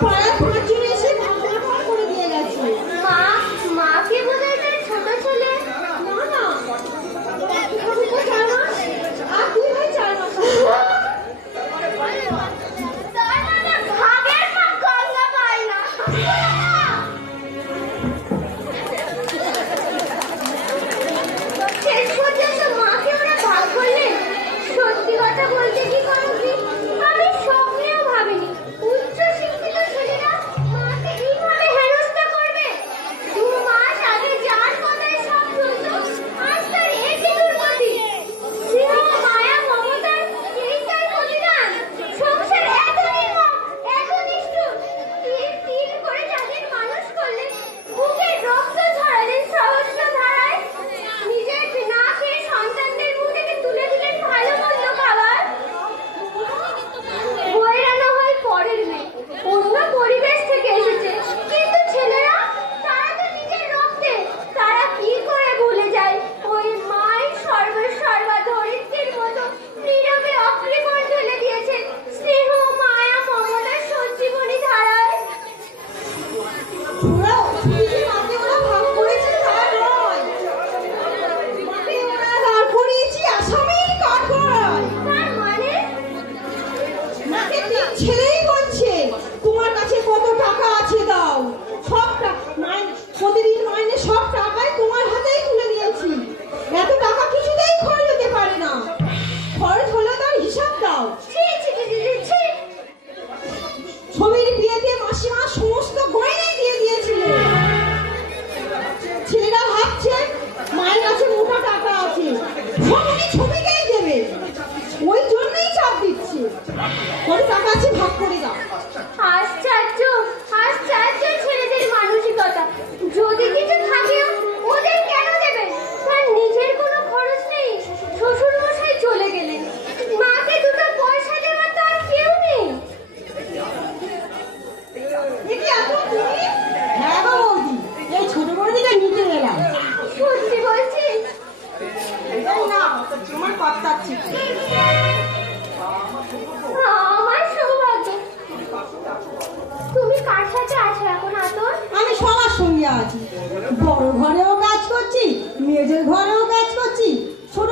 পাড়ার পাঁচজন এসে ভাগ করে দিয়ে গেছে। মাকে বোধহয় তার ছোট ছেলে। না না, আমি তো 4 মাস আর 2 ভাই 4 মাস। তার মানে ভাগের ভাগ গঙ্গা পায় না। শেষ পর্যন্ত মাকে ওরা ভাগ করলেন। সত্যি কথা বলতে কি কনকি, আমি স্বপ্নেও ভাবিনি উচ্চ শিক্ষিত ছেলেরা মাকে এইভাবে হেনস্থা করবে। 2 মাস আগে যার কথায় সব চলতো, আজ তার একই দুর্গতি। স্নেহ, মায়া, মমতার এই তার প্রতিদান। সংসার এত নির্মম, এত নিষ্ঠুর। তিল তিল করে যাদের মানুষ করলেন, বুকের রক্ত ঝরালেন সহস্র ধারায়। নিজের না খেয়ে সন্তানদের মুখ থেকে তুলে দিলেন ভালো মন্দ খাবার। বইরা না হয় পরের মেয়ে, অন্য পরিবেশ থেকে এসেছে, কিন্তু ছেলেরা তারা তো নিজের রক্তে। তারা কি করে ভুলে যায় ওই মায়ের সর্বসর্বা ধরিত্রীর মতো নীরবে অকৃপণ ঢেলে দিয়েছেন স্নেহ, মায়া, মমতার সঞ্জীবনী ধারায়। মাকে ওরা ভাগ করেছে তা নয়, মাকে ওরা দাঁড় করিয়েছি আসামির কাঠগড়ায়। তার মানে মাকে 3 ছেলেই বলছে, তোমার কাছে কত টাকা আছে দাও। সব প্রতিদিন মাইনে সব টাকাই তোমার হাতেই তুলে দিয়েছি। এত টাকা কিছুতেই খরচ হতে পারে না, খরচ হলে তার হিসাব দাও। ছি ছি ছি ছি ছি। ছবির বিয়েতে মাসিমা সমস্ত গয়নাই দিয়ে দিয়েছিল। ছেলেরা ভাবছে মায়ের কাছে মোটা টাকা আছে, সব উনি ছবিকেই দেবে, ওই জন্যই চাপ দিচ্ছে। কত টাকা আছে ভাগ করে দাও। আশ্চর্য, আশ্চর্য ছেলেদের মানসিকতা। যদি কিছু থাকেও ওদের কেন দেবেন? তার নিজের কোনো খরচ নেই, শ্বশুর মশাই চলে গেলেন, মাকে 2টা পয়সা দেওয়ার তো আর কেউ নেই। দেখি আপু তুমি? হ্যাঁ গো বৌদি, এই ছোট বৌদিটা নিতে এলাম। সত্যি বলছিস? এই না, তোমার কর্তার ছিল। আমার সৌভাগ্য। তুমি কার সাথে আছো এখন আতর? আমি সবার সঙ্গে আছি, বড় ঘরেও কাজ করছি, মেয়েদের ঘরেও কাজ করছি, ছোট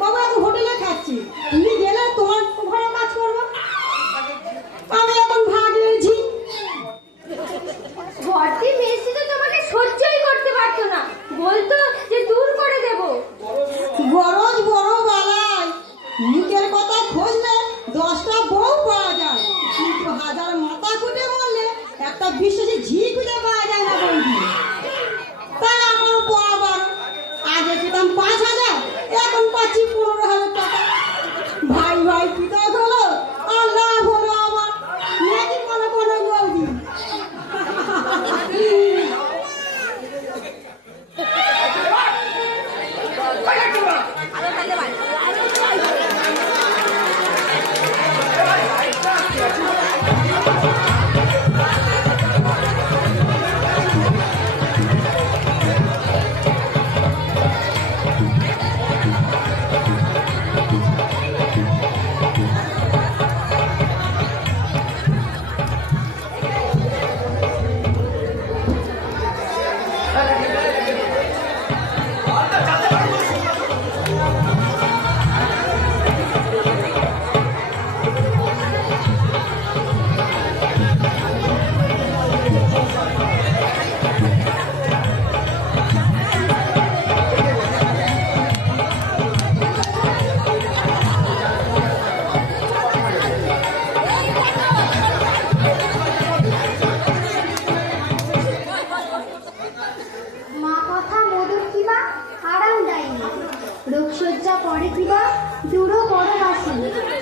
বাবু এখন হোটেলে খাচ্ছি। তুমি গেলে তোমার ঘরে কাজ করবো। আমি এখন ভাগ হয়েছি। ভর্তি মেসি তো তোমাকে সহ্যই করতে পারতো না, বলতো যে দূর করে দেবো। গরজ বড় বালাই, মুখের কথা খুঁজলে 10টা বউ পাওয়া যায়, কিন্তু 1000 মাথা খুঁটে বললে একটা বিশ্বাসী ঝি খুঁজে পাওয়া যায় না বৌদি। তাই আমার পাওয়া 12। আগে পেতাম 5000, এখন পাচ্ছি 15,000 টাকা। ভাই ভাই পিতা হলো আর লাভ হলো আমার। নাকি কোনো কোনো বৌদি। মা কথা মধুর কিবা আরাম দেয়নি, রোগশয্যা পড়ে কিবা দূর বড় বাসি।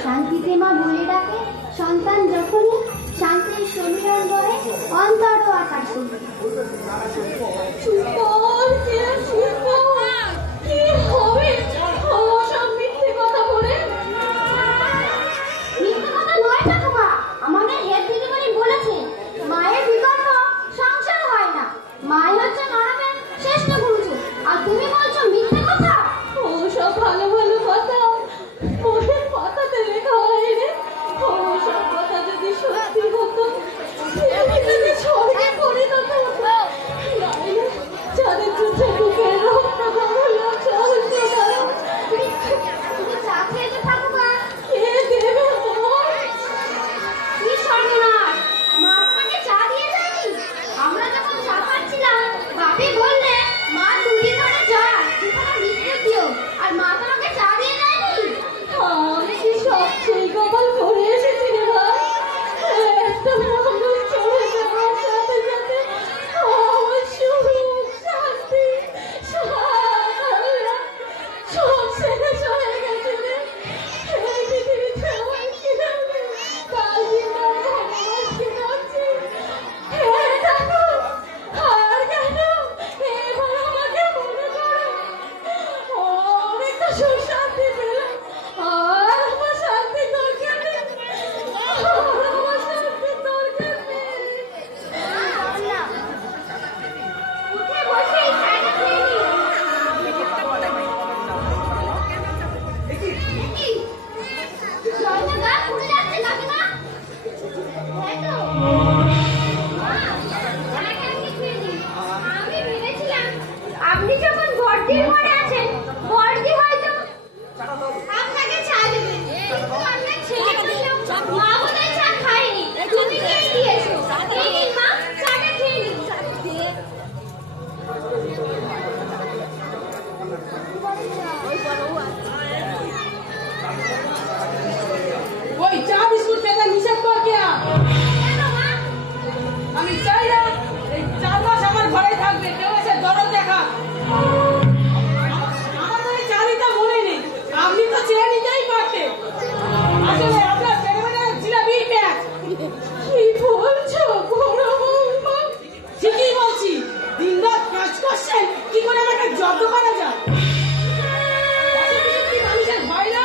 শান্তিতে মা বলে ডাকে সন্তান যখনই, শান্তির সমীরণ বহে অন্তর আকাশে। সুফল কে সুফল, কি হবে সব মিথ্যে কথা বলে? মিথ্যে কথা নয় ঠাকুমা, আমাদের হেড দিদিমণি বলেছেন মায়ের বিকল্প সংসার হয় না, মাই হচ্ছে নরকের শ্রেষ্ঠ গুরুজন। আর তুমি বলছো মিথ্যে কথা? ও সব ভালো ভালো কথা ওদের কথাতে লেখা হয় রে। ও সব কথা যদি সত্যি হতো আমি চাই না এই 4 মাস আমার ঘরে থাকবে, কেউ এসে দরদ দেখা। আমার তো এই চালিটা মনে নেই, আপনি তো চেয়ে নিতেই পারতেন। আসলে আপনার পেটে জিলাপির প্যাচ। কি বলছো বড় বৌমা? ঠিকই বলছি, দিনরাত কাজ করছেন, কি করে আমাকে জব্দ করা যায়? অসুখ বিসুখ কি মানুষের হয় না?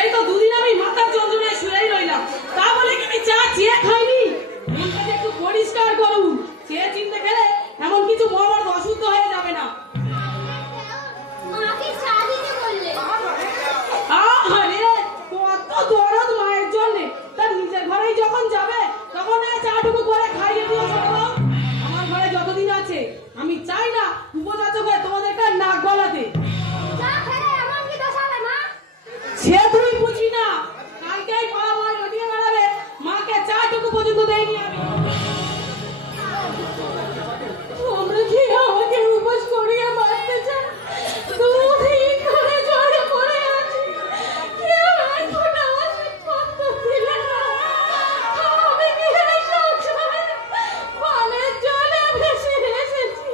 এই তো দুদিন আমি মাথার যন্ত্রণায় শুয়েই রইলাম, তা বলে কি আমি চা চেয়ে খাইনি? মনটাকে একটু পরিষ্কার করুন, চেয়ে চিনতে গেলে এমন কিছু মহাভারত অশুদ্ধ হয়ে যাবে না। মাকে চা দিতে বললে। আরে কত দরদ মায়ের জন্য, তার নিজের ঘরেই যখন যাবে তখন না চাটুকু করে খাইয়ে দিও ছোট বউ। আমার ঘরে যতদিন আছে আমি চাই না উপযাচক হয়ে তোমাদেরকে নাক গলাতে। চা খেলে এমন কি দোষ হবে মা? সে তুমি বুঝি না, কালকেই পাড়া মার ওদিকে বেড়াবে, মাকে চাটুকু পর্যন্ত দেয়নি আমি। তোমরা কি আমাকে উপোস করিয়ে মারতে চাও? দুদিন ধরে জ্বরে পড়ে আছি, কেউ এক ফোঁটা ওষুধ পত্র দিল না। আমি কি এই সংসারে ফলের জলে ভেসে এসেছি?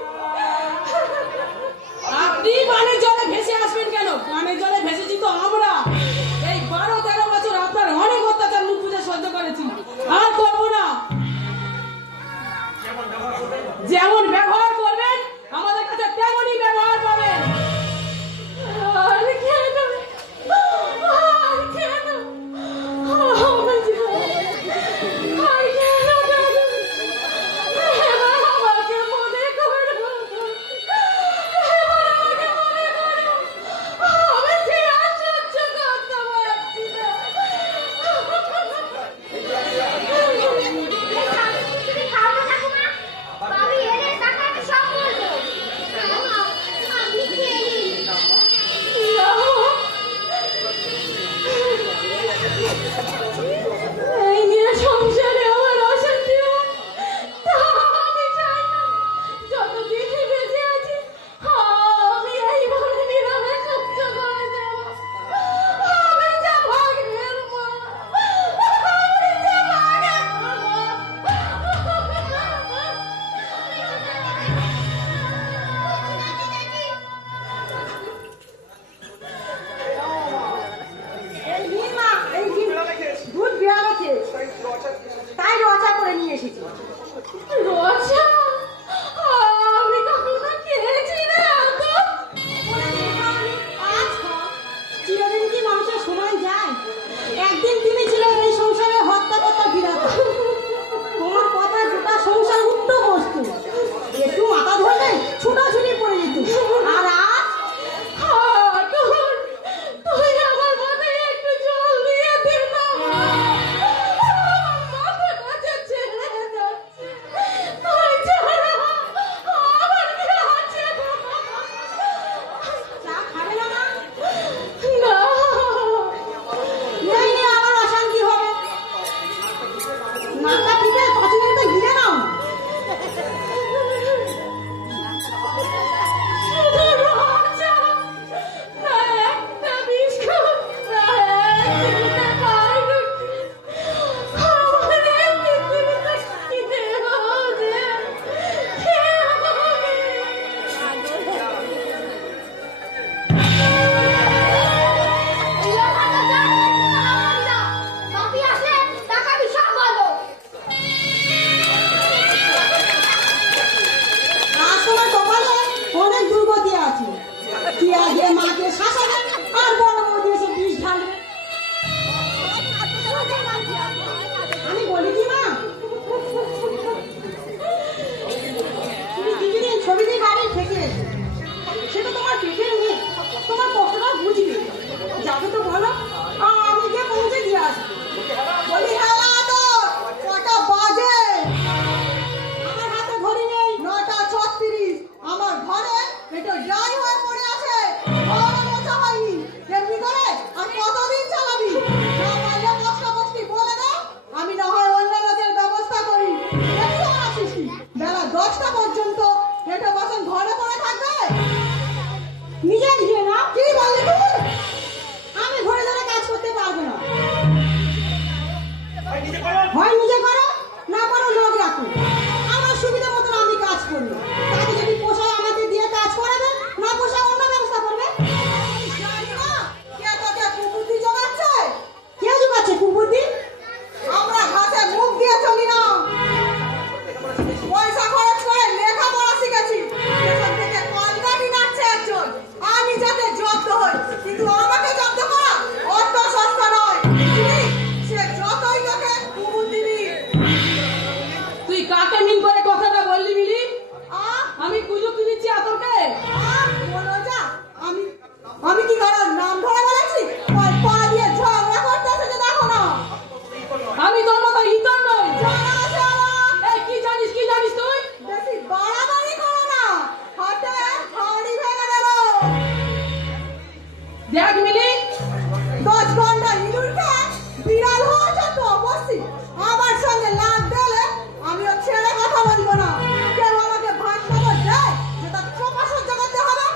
আমার সঙ্গে লাগ দিলে আমিও ছেড়ে কথা বলবো না। কেউ আমাকে ভাত খাবার দেয় যে তার চোখা সহ্য করতে হবে?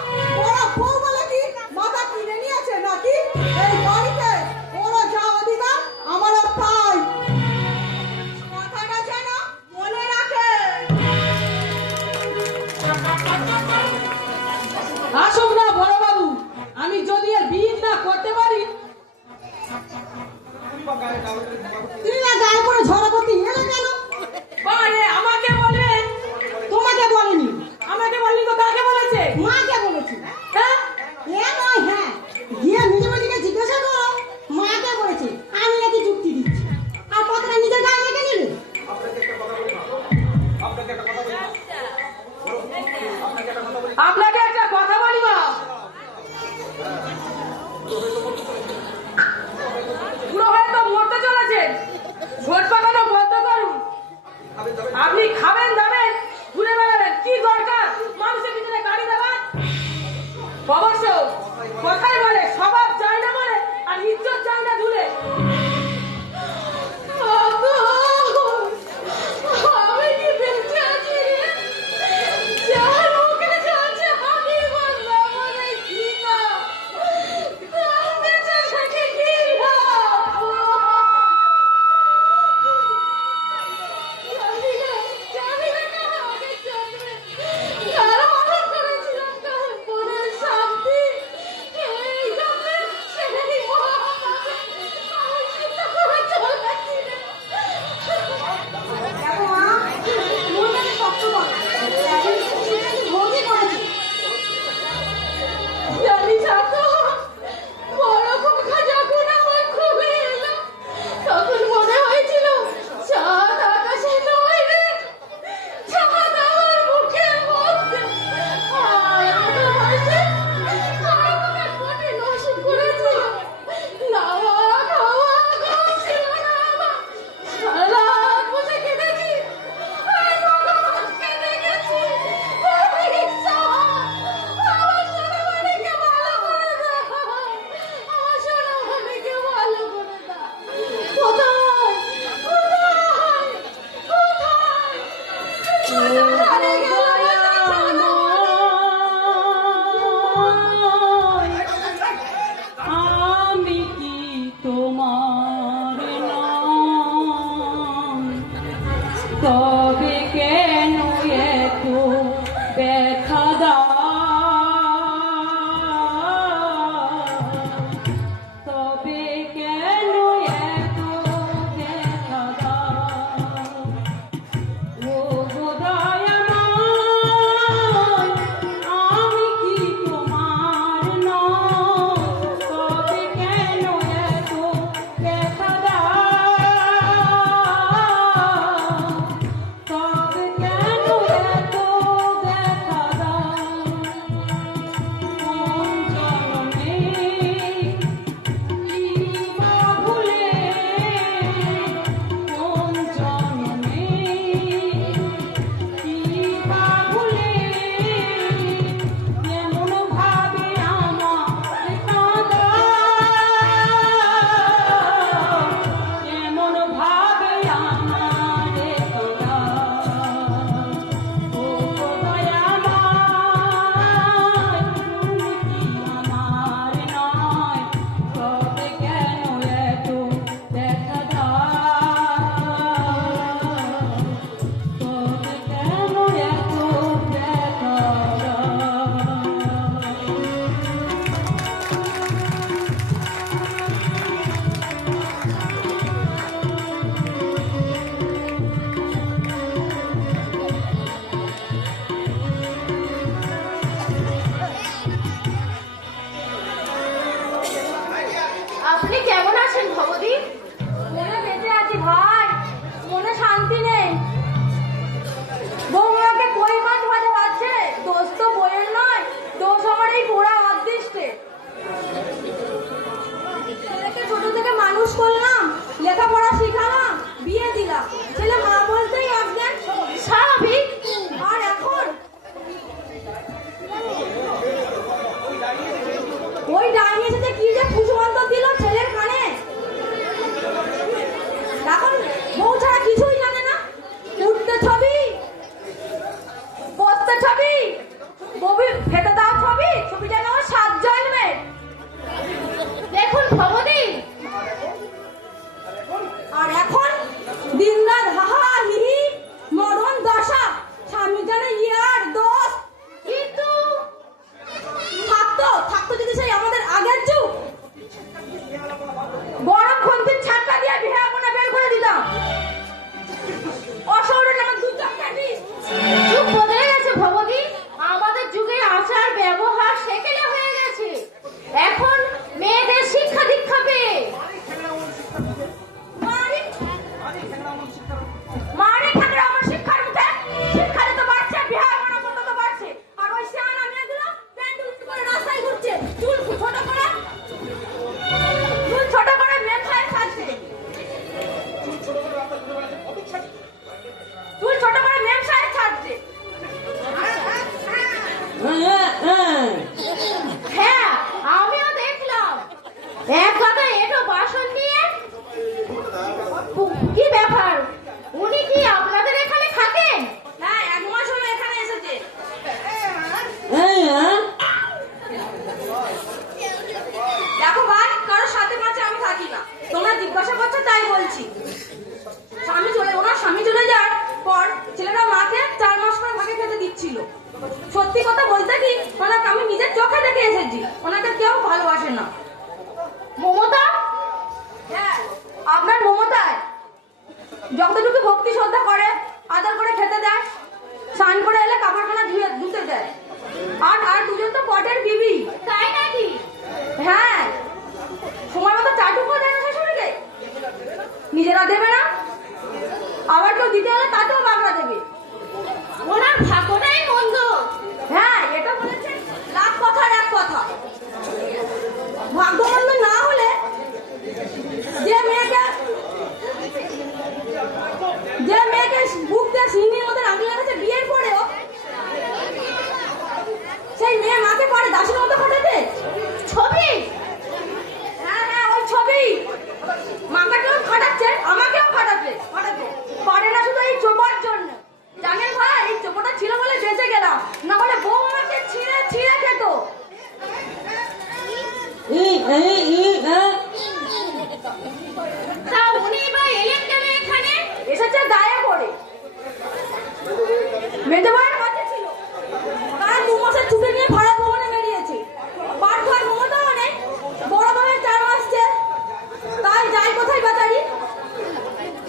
ওরা বউ বলে কি মাথা কিনে নিয়েছে নাকি? এই বাড়িতে ওরা যা অধিকার আমারও তাই। কথাটা যেন মনে রাখে। আসুক না বড় বাবু, আমি যদি এর বিহিত না করতে পারি। তুই না গায়ে করে ঝগড়া করতে এলে কেন? বারে আমাকে বলে, তোমাকে বলেনি, আমাকে বললি তো কাকে বলেছে? মাকে বলেছি। হ্যাঁ এ নয়, হ্যাঁ গিয়ে নিজে নিজেকে জিজ্ঞাসা করো মাকে বলেছে। আমি নাকি যুক্তি দিচ্ছি আর কথাটা নিজের গায়ে লেগে নিলে। আপনাকে একটা কথা বলি মা, পুরো হয়তো মরতে চলেছেন, ভোট পাকানো বন্ধ করুন। আপনি খাবেন দাবেন ঘুরে বেড়াবেন, কি দরকার মানুষের পিছনে গাড়ি দেওয়ার? অবশ্য কথাই বলে স্বভাব যায় না বলে আর ইজ্জত যায় না ধুলে। আমি কি বেঁচে আছি রে? যার মুখে জ্বলছে হাতি বাংলা বলে কি না? তার বেঁচে থেকে কি লাভ? জানি না কার আগে চলবে, কার আগে করেছিলাম, কার পরে শান্তি। এই জন্যে সেই মহাপাপে আমি চিন্তা করে চলেছি রে। দেখো মা, মনটাকে শক্ত করো। ভোগই করেছি। জানি ঠাকুর, বড় খোকা যখন আমার খুলে এলো, তখন মনে হয়েছিল চাঁদ আকাশে নয় রে, চাঁদ আমার মুখের মধ্যে। আর মনে হয়েছে আমার কোটে নষ্ট করেছিল। নাওয়া খাওয়া ঘুম ছিল না আমার। সারা রাত বসে কেঁদেছি, আর ভগবান কেঁদে গেছি। আমার ইচ্ছা আমার সোনামণিকে ভালো করে দাও, আমার সোনামণিকে ভালো করে দাও। কোথায় কোথায় কোথায় চলে গেল? আমি কি তোমার নাম? তবে কেন এত ব্যথা দাও? তবে কেন এত ব্যথা দাও? ও গো দয়াময়, আমি কি তোমার নই? তবে কেন এত ব্যথা দাও? মারে ঠাকুর আমার শিক্ষার মুখে শিক্ষাতে তো বাড়ছে, বিহার মনোবত তো বাড়ছে। আর ওই সিয়ানা মেয়েগুলো প্যান্ট উল্টো করে রাস্তায় ঘুরছে, চুল ছোট করে মেম সাহেব সাজছে, চুল ছোট করে মেম সাহেব সাজছে। হ্যাঁ আমিও দেখলাম এক কথা এটো বাসন নিয়ে। কি ব্যাপার, উনি কি আপনাদের এখানে থাকেন? হ্যাঁ 1 মাস হলো এখানে এসেছে। দেখো ভাই, কারোর সাথে মাঝে আমি থাকি না, তোমরা জিজ্ঞাসা করছো তাই বলছি। ওনার স্বামী চলে যাওয়ার পর ছেলেটা মাকে 4 মাস করে ভাগে খেতে দিচ্ছিল। সত্যি কথা বলতে কি, ওনাকে আমি নিজের চোখে দেখে এসেছি, ওনাকে কেউ ভালোবাসে না। মমতা? হ্যাঁ আপনার মমতায় যতটুকু ভক্তি শ্রদ্ধা করে, আদর করে খেতে দেয়, স্নান করে এলে কাপড়খানা ধুতে দেয়। আর দুজন তো পটের বিবি। তাই নাকি? হ্যাঁ, সময় মতো চাটুকো দেয় না শাশুড়িকে, নিজেরা দেবে না, আবার কেউ দিতে হলে তাতেও বাগড়া দেবে। ওনার ভাগ্যটাই মন্দ। হ্যাঁ এটা বলেছেন লাখ কথার এক কথা। ভাগ্য মন্দ না হলে যে মেয়েকে বুক দিয়ে সিংহের মতো আগলে রেখেছে বিয়ের পরেও, সেই মেয়ে মাকে পারে দাসের মতো ফোটাতে। ছবি? হ্যাঁ ওই ছবি। মাকেও খাটাচ্ছে, আমাকেও খাটাচ্ছে। পারে না শুধু এই চোপার জন্য। জানেন ভাই, এই চোপাটা ছিল বলে বেঁচে গেলাম, না হলে বউ আমাকে ছিঁড়ে খেত। তা উনি বা এলেন কেন এখানে? এসেছে গায়ে পড়ে। মেজো ভাইয়ের কাছে ছিল, তারা 2 মাসের ছুটি নিয়ে ভাড়া ভবনে বেরিয়েছে। পার্থ আর মমতা মানে বড় ভাইয়ের 4 মাস যে, তাই যাই কোথায় বাজারি।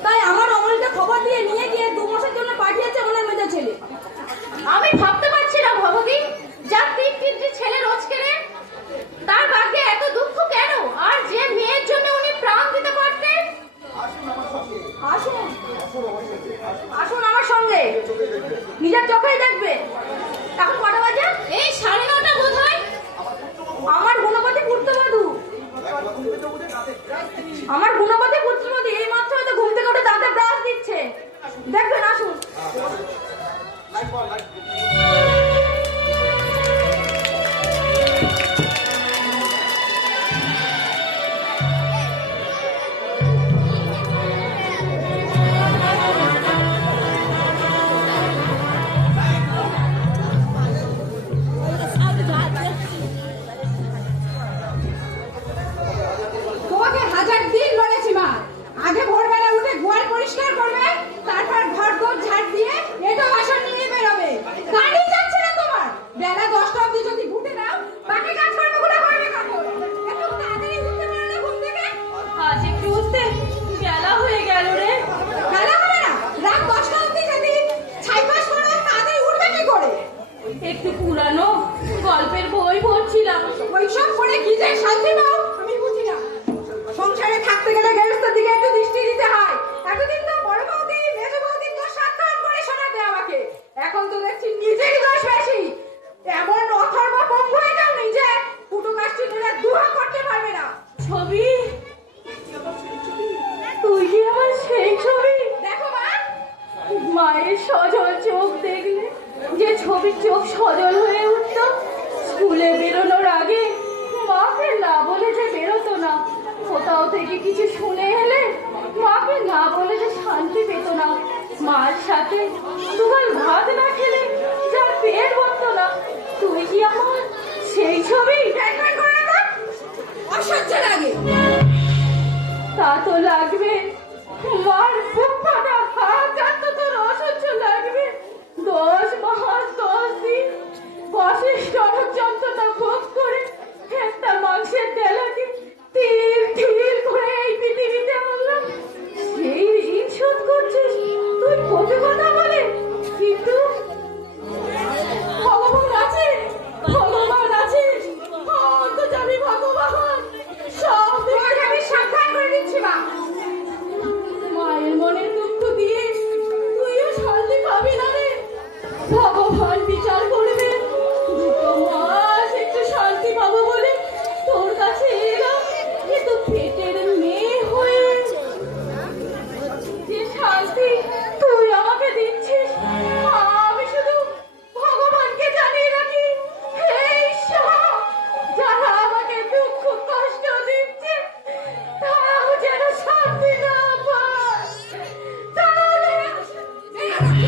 তাই আমার অমলকে খবর দিয়ে নিয়ে গিয়ে 2 মাসের জন্য পাঠিয়েছে ওনার মেজো ছেলে। আমি ভাবতে পারছি না ভবতী, যার 3 ছেলে রোজ কেনে, তার ভাগ্যে এত দুঃখ কেন? আর যে মেয়ের জন্য উনি প্রাণ দিতে পারতেন। আসুন আমার সঙ্গে, নিজের চোখেই দেখবে। এখন কটা বাজে? এই 9:30 বোধ হয়। আমার গুণবতী পুত্রবধূ এই মাত্র হয়তো ঘুম থেকে উঠে দাঁতে ব্রাশ দিচ্ছে, দেখবেন। আসুন। তোমাকে 1000 দিন বলেছি মা, আগে ভোরবেলা উঠে গোয়াল পরিষ্কার করবে, তারপর ঘর দোর ঝাড় দিয়ে এটো বাসন নিয়ে বেরোবে। গাড়ি যাচ্ছে না তোমার? বেলা 10টা অবধি যদি ঘুটে নাও, বাকি কাজ করবে কখন? একটু তাড়াতাড়ি উঠতে পারো না ঘুম থেকে? আজ একটু উঠতে বেলা হয়ে গেল রে। বেলা হবে না, রাত 10টা অবধি যদি ছাইপাস করো, তাড়াতাড়ি উঠবে কি করে? একটু পুরানো গল্পের বই পড়ছিলাম। ওইসব করে কি যে শান্তি পাও আমি বুঝি না। সংসারে থাকতে গেলে গৃহস্থের দিকে একটু দৃষ্টি দিতে হয়। এতদিন তো বড় বৌদি মেজো বৌদি তো সাক্ষাৎ করে শোনাতে আমাকে, এখন তো দেখছি নিজেরই দোষ বেশি। এমন অথর্ব পঙ্গু হয়ে যাও নিজে, কুটু কাষ্টি ধরে দুহা করতে পারবে না। ছবি? তুই কি আমার সেই ছবি? দেখো মা, মায়ের সজল চোখ দেখলে যে ছবির চোখ সজল হয়ে উঠত। স্কুলে বেরোনোর আগে মাকে না বলে যে বেরোতো না, কোথাও থেকে কিছু শুনে এলে মাকে না বলে যে শান্তি পেত না। মার সাথে দুগাল ভাত না খেলে যার পেট ভরতো না। তুই কি আমার সেই ছবি? একবার করে না, অসহ্য লাগে। তা তো লাগবে, মার বুক ফাটা হাত কাঁদতো, তোর অসহ্য লাগবে। 10 মাস 10 দিন বসে সড়ক যন্ত্রণা ভোগ করে একটা মাংসের ডেলাকে তিল করে এই পৃথিবীতে আনলাম। সেই ঋণ শোধ করছিস তুই কত কথা বলে, কিন্তু ভগবান আছে, ভগবান আছে, অন্তর্যামী ভগবান সব তোমাকে আমি সাবধান করে দিচ্ছি মা,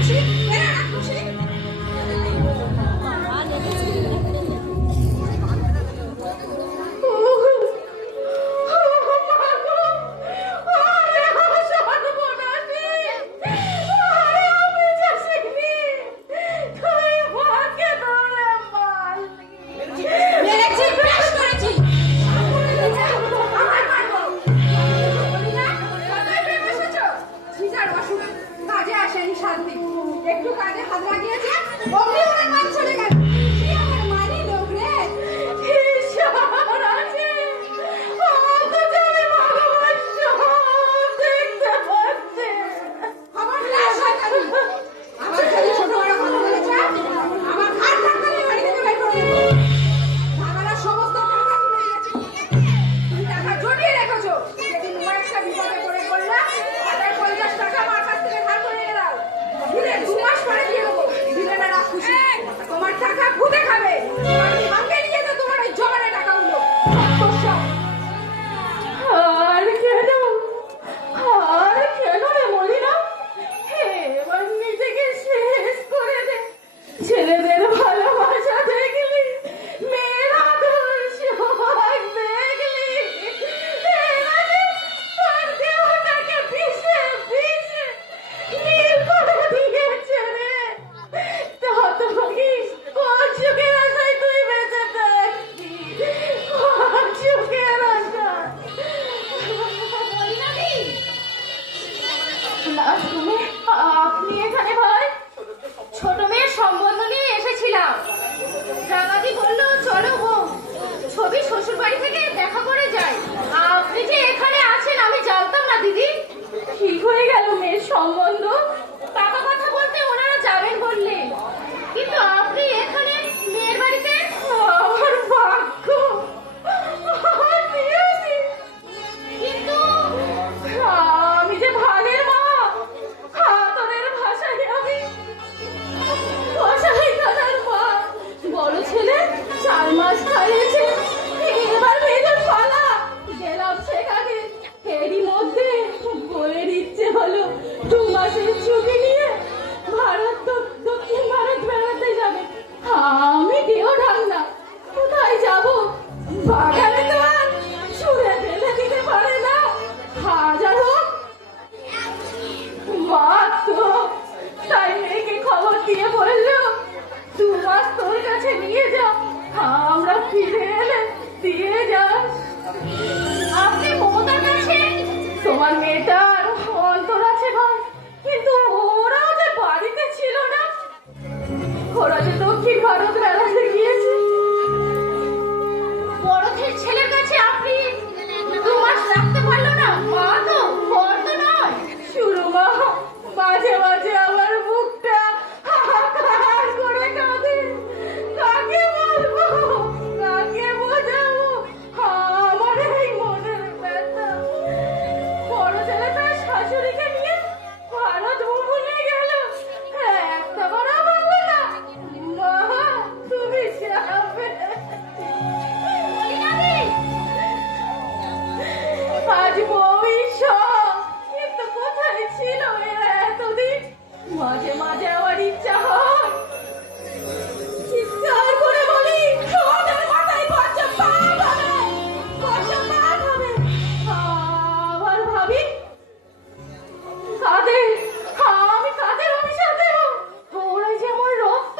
রাক্ষসী, এরা রাক্ষসী। মেরেছি, বেশ করেছি। কাজে আসেনি শান্তি, একটু কাজে হাত লাগিয়েছে অমনি ওনার কাজ চলে গেল। কি আমার মানি লোক রে, ঈশ্বর আছে, অথচ আমি ভগবান সব দেখতে পাচ্ছে। খবর না শয়তানি, আমার ছেলে ছোট বড় কথা বলেছে, আমার ঘাট ধাক্কালে বাড়ি থেকে বের করে দেবো। ভাগালা সমস্ত টাকা তুলে নিয়েছে। তুমি টাকা জমিয়ে রেখেছো, যেদিন একটা বিপদে পড়ে পড়লা, 50 টাকা আমার কাছ থেকে ধার করে নিয়ে দাও। দিলে 2 মাস পরে দিয়ে দেবো। দিলে না রাক্ষসী, তোমার টাকা খুদে খাবে। তোমার ভাঙে নিয়ে তো তোমার ওই জমানো টাকাগুলো সব। আর কেন, আর কেন রে মলিনা, এবার নিজেকে শেষ করে দে। ছেলেদের ভালোবাসা দেখলি, মেয়ের আদর সোহাগ দেখলি, এবারে তার দেহটাকে পিষে পিষে নীল করে দিয়েছে রে। হতভাগিস, কোন সুখের আশায় তুই বেঁচে থাকবি, কোন সুখের আশায়? না তুমি, আপনি এখানে ভাই? ছোট মেয়ের সম্বন্ধ নিয়ে এসেছিলাম। রাঙাদি বলল চলো বউ, ছবি শ্বশুর বাড়ি থেকে দেখা করে যাই। আপনি যে এখানে আছেন আমি জানতাম না দিদি। ঠিক হয়ে গেল মেয়ের সম্বন্ধ, টাকা কথা বলতে ওনারা যাবেন বললেন, কিন্তু আপনি এখানে মেয়ের বাড়িতে। আমার ভাগ্য, আমার নিয়তি। কিন্তু আমি যে ভাগের মা, তোদের ভাষায় আমি ভাষাই দাদার মা। বড় ছেলে 4 মাস খাইয়েছে, এবার মেয়েদের পালা। গেলাম সেখানে, এরই মধ্যে বইয়ের ইচ্ছে হলো 2 মাসের ছুটি নিয়ে দক্ষিণ ভারত বেড়াতে যাবে। আমি দিও ঢাকনা, কোথায় যাব? বাগানে তো আর ছুঁড়ে ফেলে দিতে পারে না, হাজার হোক মা তো তাই মেয়েকে খবর দিয়ে বললো 2 মাস তোর কাছে নিয়ে যা, আমরা ফিরে এলে দিয়ে যাস। আপনি মমতার কাছে? তোমার মেয়েটার অন্তর আছে ভাই, কিন্তু ওরাও যে বাড়িতে ছিল না, ওরা যে দক্ষিণ ভারত বেড়াতে গিয়েছে। বড় ছেলের কাছে আপনি 2 মাস রাখতে পারলো না? মা তো বড় তো নয়। শুরু মা, মাঝে মাঝে আমার বুকটা হাহাকার করে কাঁদে। কাকে বলবো, কাকে বোঝাবো আমার এই মনের ব্যথা। বড় ছেলে তার শাশুড়িকে নিয়ে ভারত ভ্রমণে গেল, একটা বড় বললো না মা তুমি যাবে। আজ বই সব, কিন্তু কোথায় ছিল এরা এতদিন? মাঝে মাঝে আমার ইচ্ছা হয় চিৎকার করে বলি, তোমাদের মাথায় কচ্ছা পাপ হবে, কচ্ছা পাপ হবে। আবার ভাবি আমি কাদের অভিশাপ দেব? ওরাই যে আমার রক্ত,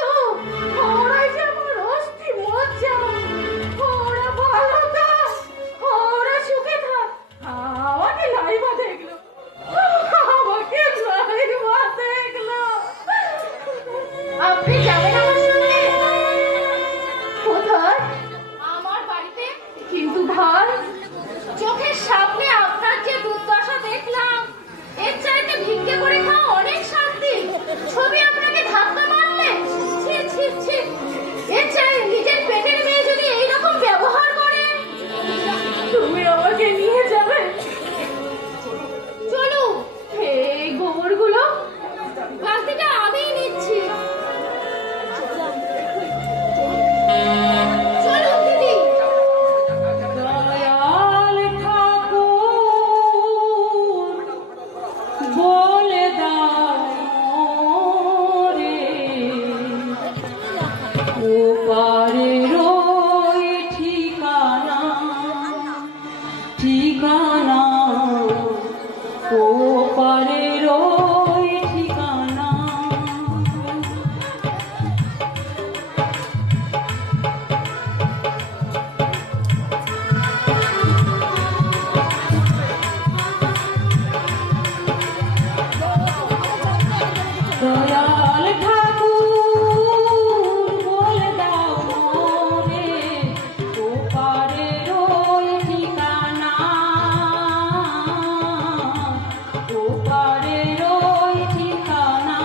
ওরাই যে আমার অস্থি মজ্জা, ওরা ভালো থাক, ওরা সুখে থাক, আমাকে লাইবা দেখলো, আমাকে লাইবা দেখলো। আপনি যাবেন আমার সঙ্গে? কোথায়? আমার বাড়িতে। কিন্তু ভাই, চোখের সামনে আপনার যে দুর্দশা দেখলাম, এর চাইতে ভিক্ষে দয়াল ঠাকুর বলে দাও মোরে ওপারের ওই ঠিকানা, ওপারের ওই ঠিকানা।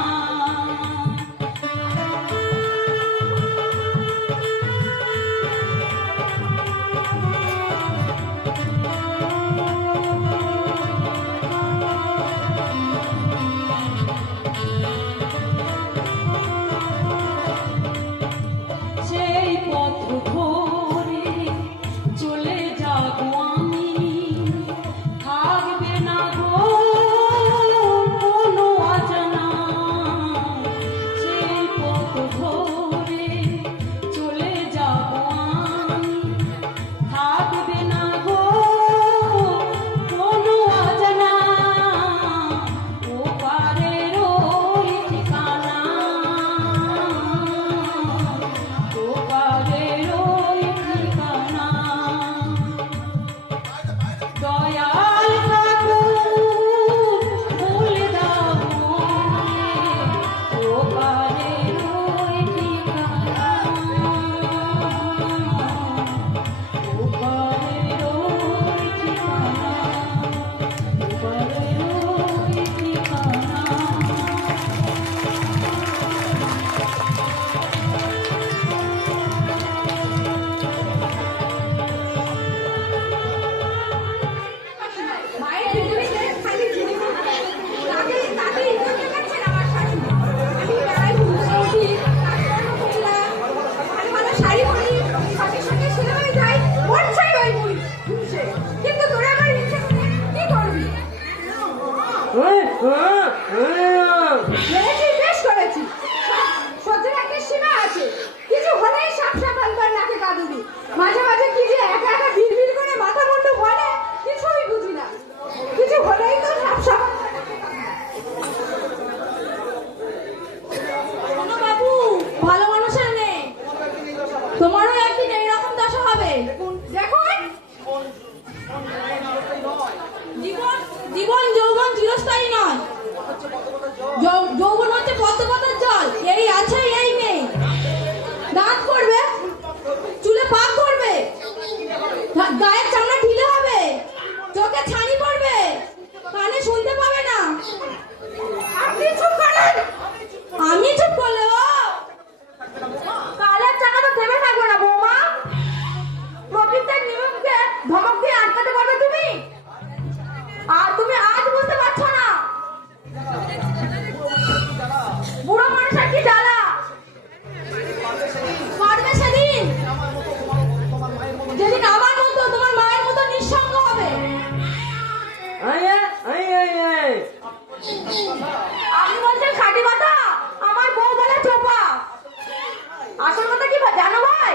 সেই পথ ধরে চলে যাব আমি, থাকবে না গো কোনো অজানা। সেই পথ ধরে চলে যাব আমি, থাকবে না গো কোনো অজানা। ওপারের ওই ঠিকানা, ওপারের ওই ঠিকানা। দয়াল ঠাকুর বলে দাও মোরে ওপারের ওই ঠিকানা, ওপারের ওই ঠিকানা, ওপারের ওই ঠিকানা। মায়ের পৃথিবীতে খালি ঝিলিক তাকে ইজ্জত দেখাচ্ছেন আমার শাশুড়ি। আমি বেড়াই ঘুরতে উঠি, কাজকর্ম করলাম, ভালো ভালো শাড়ি পরি, স্বামীর সঙ্গে সিনেমায় যাই, মরছাই ওই বুড়ি ঘুরছে। কিন্তু তোরা আমার ইচ্ছে করে কি করবি? মেরেছি, বেশ করেছি। সহ্যের একটা সীমা আছে। কিছু হলেই সাপ সাপ আলবার নাকে কাঁদুবি। মাঝে মাঝে কি যে একা একা বিড়বিড় করে মাথা মুন্ডু বলে কিছুই বুঝি না। কিছু হলেই তো সাপ সাপ। শোনো বাবু, ভালো মানুষের মেয়ে, তোমারও একদিন এইরকম দশা হবে। দেখুন, জীবন জীবন যৌবন চিরস্থায়ী নয়। যৌবন হচ্ছে পদ্ম পাতার জল। এই আছে এই নেই, দাঁত করবে, চুলে পাক করবে, গায়ের চামড়া ঢিলে হবে, চোখে ছানি পড়বে, কানে শুনতে পাবে না। আপনি চুপ করেন। আমি চুপ করলে ও কালের চাকা তো থেমে থাকবে না বৌমা। প্রকৃতির নিয়মকে ধমক দিয়ে আটকাতে পারবে তুমি? আর তুমি আজ বুঝতে পারছো না বুড়ো মানুষের কি জ্বালা। পারবে সেদিন, যেদিন আমার মতো তোমার মায়ের মতো নিঃসঙ্গ হবে। আপনি বলছেন খাঁটি কথা, আমার বউ বলে চোপা। আসল কথা কি জানো ভাই?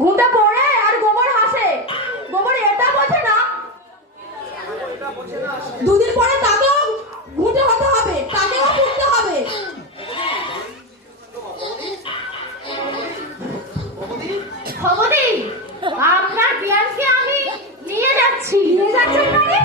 ঘুমটা পড়ে আর গোবর হাসে। গোবর এটা বোঝে না। দুদিন পরে তাকেও ঘুঁটে হতে হবে, তাকেও পুড়তে হবে। ভগবতী, আপনার বিয়ানকে আমি নিয়ে যাচ্ছি। নিয়ে যাচ্ছেন মানে?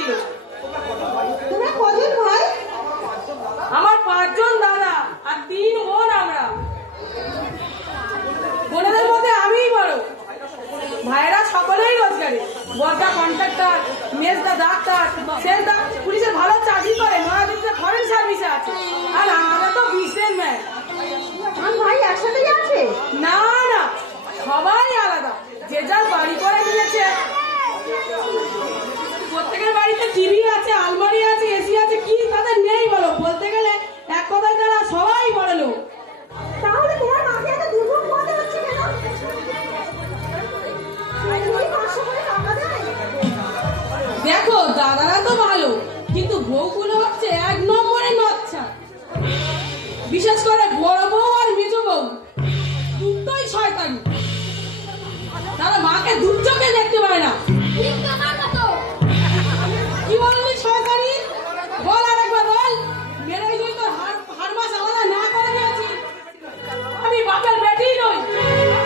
ছিল। তোমরা কজন ভাই? আমার 5 জন দাদা আর 3 বোন আমরা। বোনেদের মধ্যে আমিই বড়। ভাইয়েরা সকলেই রোজগারি। বড়দা কন্ট্রাক্টর, মেজদা ডাক্তার, শেষদা পুলিশের ভালো চাকরি করে, নয়াদিতে ফরেন সার্ভিসে আছে, আর আমরা তো বিজনেসম্যান। আমার ভাই একসাথেই আছে? না না, সবাই আলাদা, যে যার বাড়ি করে নিয়েছে। প্রত্যেকের বাড়িতে টিভি আছে, আলমারি আছে, এসি আছে, কি তাদের নেই বলো? বলতে গেলে এক কথায় তারা সবাই বড় লোক। তাহলে তোমার মাকে এত দুর্ভোগ পোহাতে হচ্ছে কেন? ওই 500 করে টাকা দেয়? দেখো দাদারা তো ভালো, কিন্তু বউগুলো হচ্ছে 1 নম্বরে নচ্ছা। বিশেষ করে বড় বউ আর মেজ বউ দুটোই শয়তানি। তারা মাকে দুচোখে দেখতে পায় না। ঠিক তোমার মতো। কি বললি শয়তানি? বল আরেকবার বল। মেরে যদি তোর হাড় মাস আলাদা না করে দিয়েছি। আমি বাপের বেটি নই,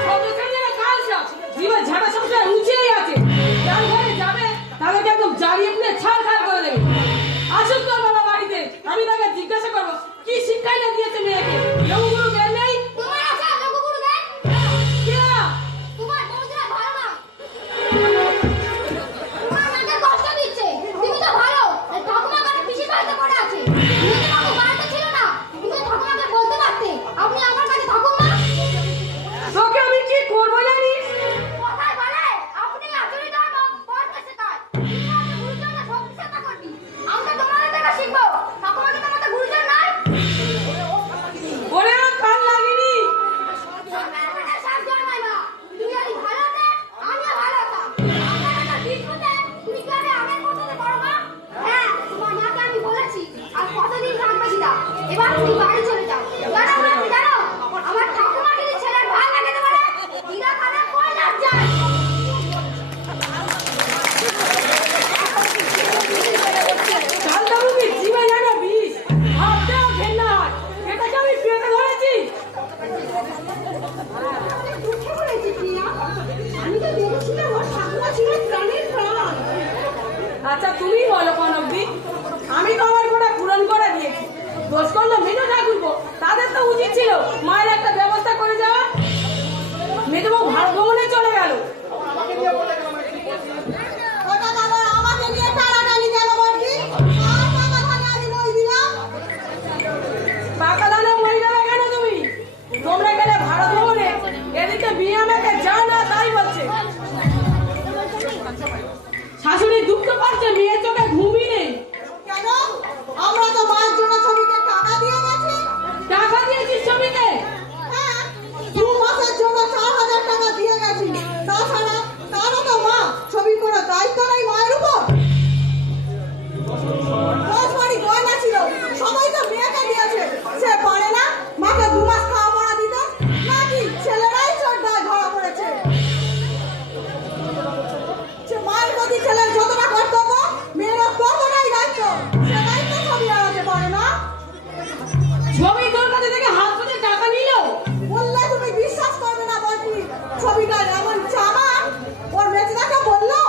সদস্যের কালসা জীবন ঝাড়া সবসময় উঁচেই আছে। যার ঘরে যাবে তাদেরকে একদম জ্বালিয়ে পুড়ে ছাড়খাড় করে দেবে। আসুক তোর বাবা বাড়িতে, আমি তাকে জিজ্ঞাসা করবো কি শিক্ষাই না দিয়েছে মেয়েকে। লঘুগুরু জ্ঞান নেই? তোমার আছে লঘুগুরু জ্ঞান? কে? তোমার বউরা ভালো না। তোমার মাকে কষ্ট দিচ্ছে। তুমি তো ভালো। এই ঠাকুমা ঘরে পিসি বাড়িতে পড়ে আছে। তুমি তো বাবু বাড়িতে ছিল না। তুমি তো ঠাকুমাকে বলতে পারতে, আপনি আমার কাছে থাকুন না। তোকে আমি কি করবো জানিস? কথায় বলে আপনি আচরি ধর্ম পড়তে শেখায়। তুমি আমাকে গুরুজনরা ভক্তি শ্রদ্ধা করবি। আমরা তোমাদের থেকে শিখবো। ঠাকুমাকে তো আমাদের গুরুজন নাই। ওরে আমার কান লাগেনি। সরকার আমাদের সাহায্য নাই মা। তুই যদি ভালো হতে, আমিও ভালো হতাম। আমার একটা দিন হতে, তুই কি আগে আমের মতনে বড় মা? হ্যাঁ, তোমার মাকে আমি বলেছি। আর কতদিন কাঁদবে দিদা? এবার তুমি বাড়ি চলে যাও। জানো বলছি জানো? আমার ঠাকুমা যদি ছেলের ভাই লাগাতে পারে, দিদা খানে কয়লার যায়। ঝালদারুবি জীবে জানো বিষ, ভাবতেও ঘেন্না হয়। এটাকে আমি পেটে ধরেছি। অনেক দুঃখে পড়েছি প্রিয়া। আমি তো দেখেছিলাম ওর ঠাকুমা ছিল প্রাণের প্রাণ। আচ্ছা তুমি বলো কনকদি, আমি তো আমার গোটা পূরণ করে দিয়েছি। দোষ করলো মেজো ঠাকুরপো, তাদের তো উচিত ছিল মায়ের একটা ব্যবস্থা করে যাওয়া। মেজবউ ভারত ভ্রমণে চলে গেল। ওটা আবার আমাকে নিয়ে টানাটানি কেন করবি? আর টাকা ধানে আমি মই দিলাম। টাকা দানে মরে যাবে কেন তুমি? তোমরা গেলে ভারত ভ্রমণে, এদিকে বিয়ে আমাকে যা না তাই বলছে। শাশুড়ি দুঃখ পাচ্ছে, মেয়ের চোখে ঘুমই নেই। কেন? আমরা তো মায়ের জন্য ছবিকে টাকা দিয়ে গেছি। টাকা দিয়েছিস ছবিকে? হ্যাঁ, 2 মাসের জন্য 4000 টাকা দিয়ে গেছি। তাছাড়া তারও তো মা ছবির কোনো দায়িত্ব নেই মায়ের উপর। 10 বাড়ি গয়না ছিল, সবাই তো মেয়েকে দিয়েছে। সে পারে না মাকে 2 মাস খাওয়া পড়া দিতে? নাকি ছেলেরাই চোরটায় ধরা পড়েছে? সে মায়ের প্রতি ছেলের যতটা কর্তব্য, মেয়েরও ততটাই দায়িত্ব। সে দায়িত্ব ছবি এড়াতে পারে না। ছবি তোর কাছে থেকে হাত ধরে টাকা নিল? বললে তুমি বিশ্বাস করবে না বলছি। ছবিটা এমন চামা, ওর মেজদাকে বললো।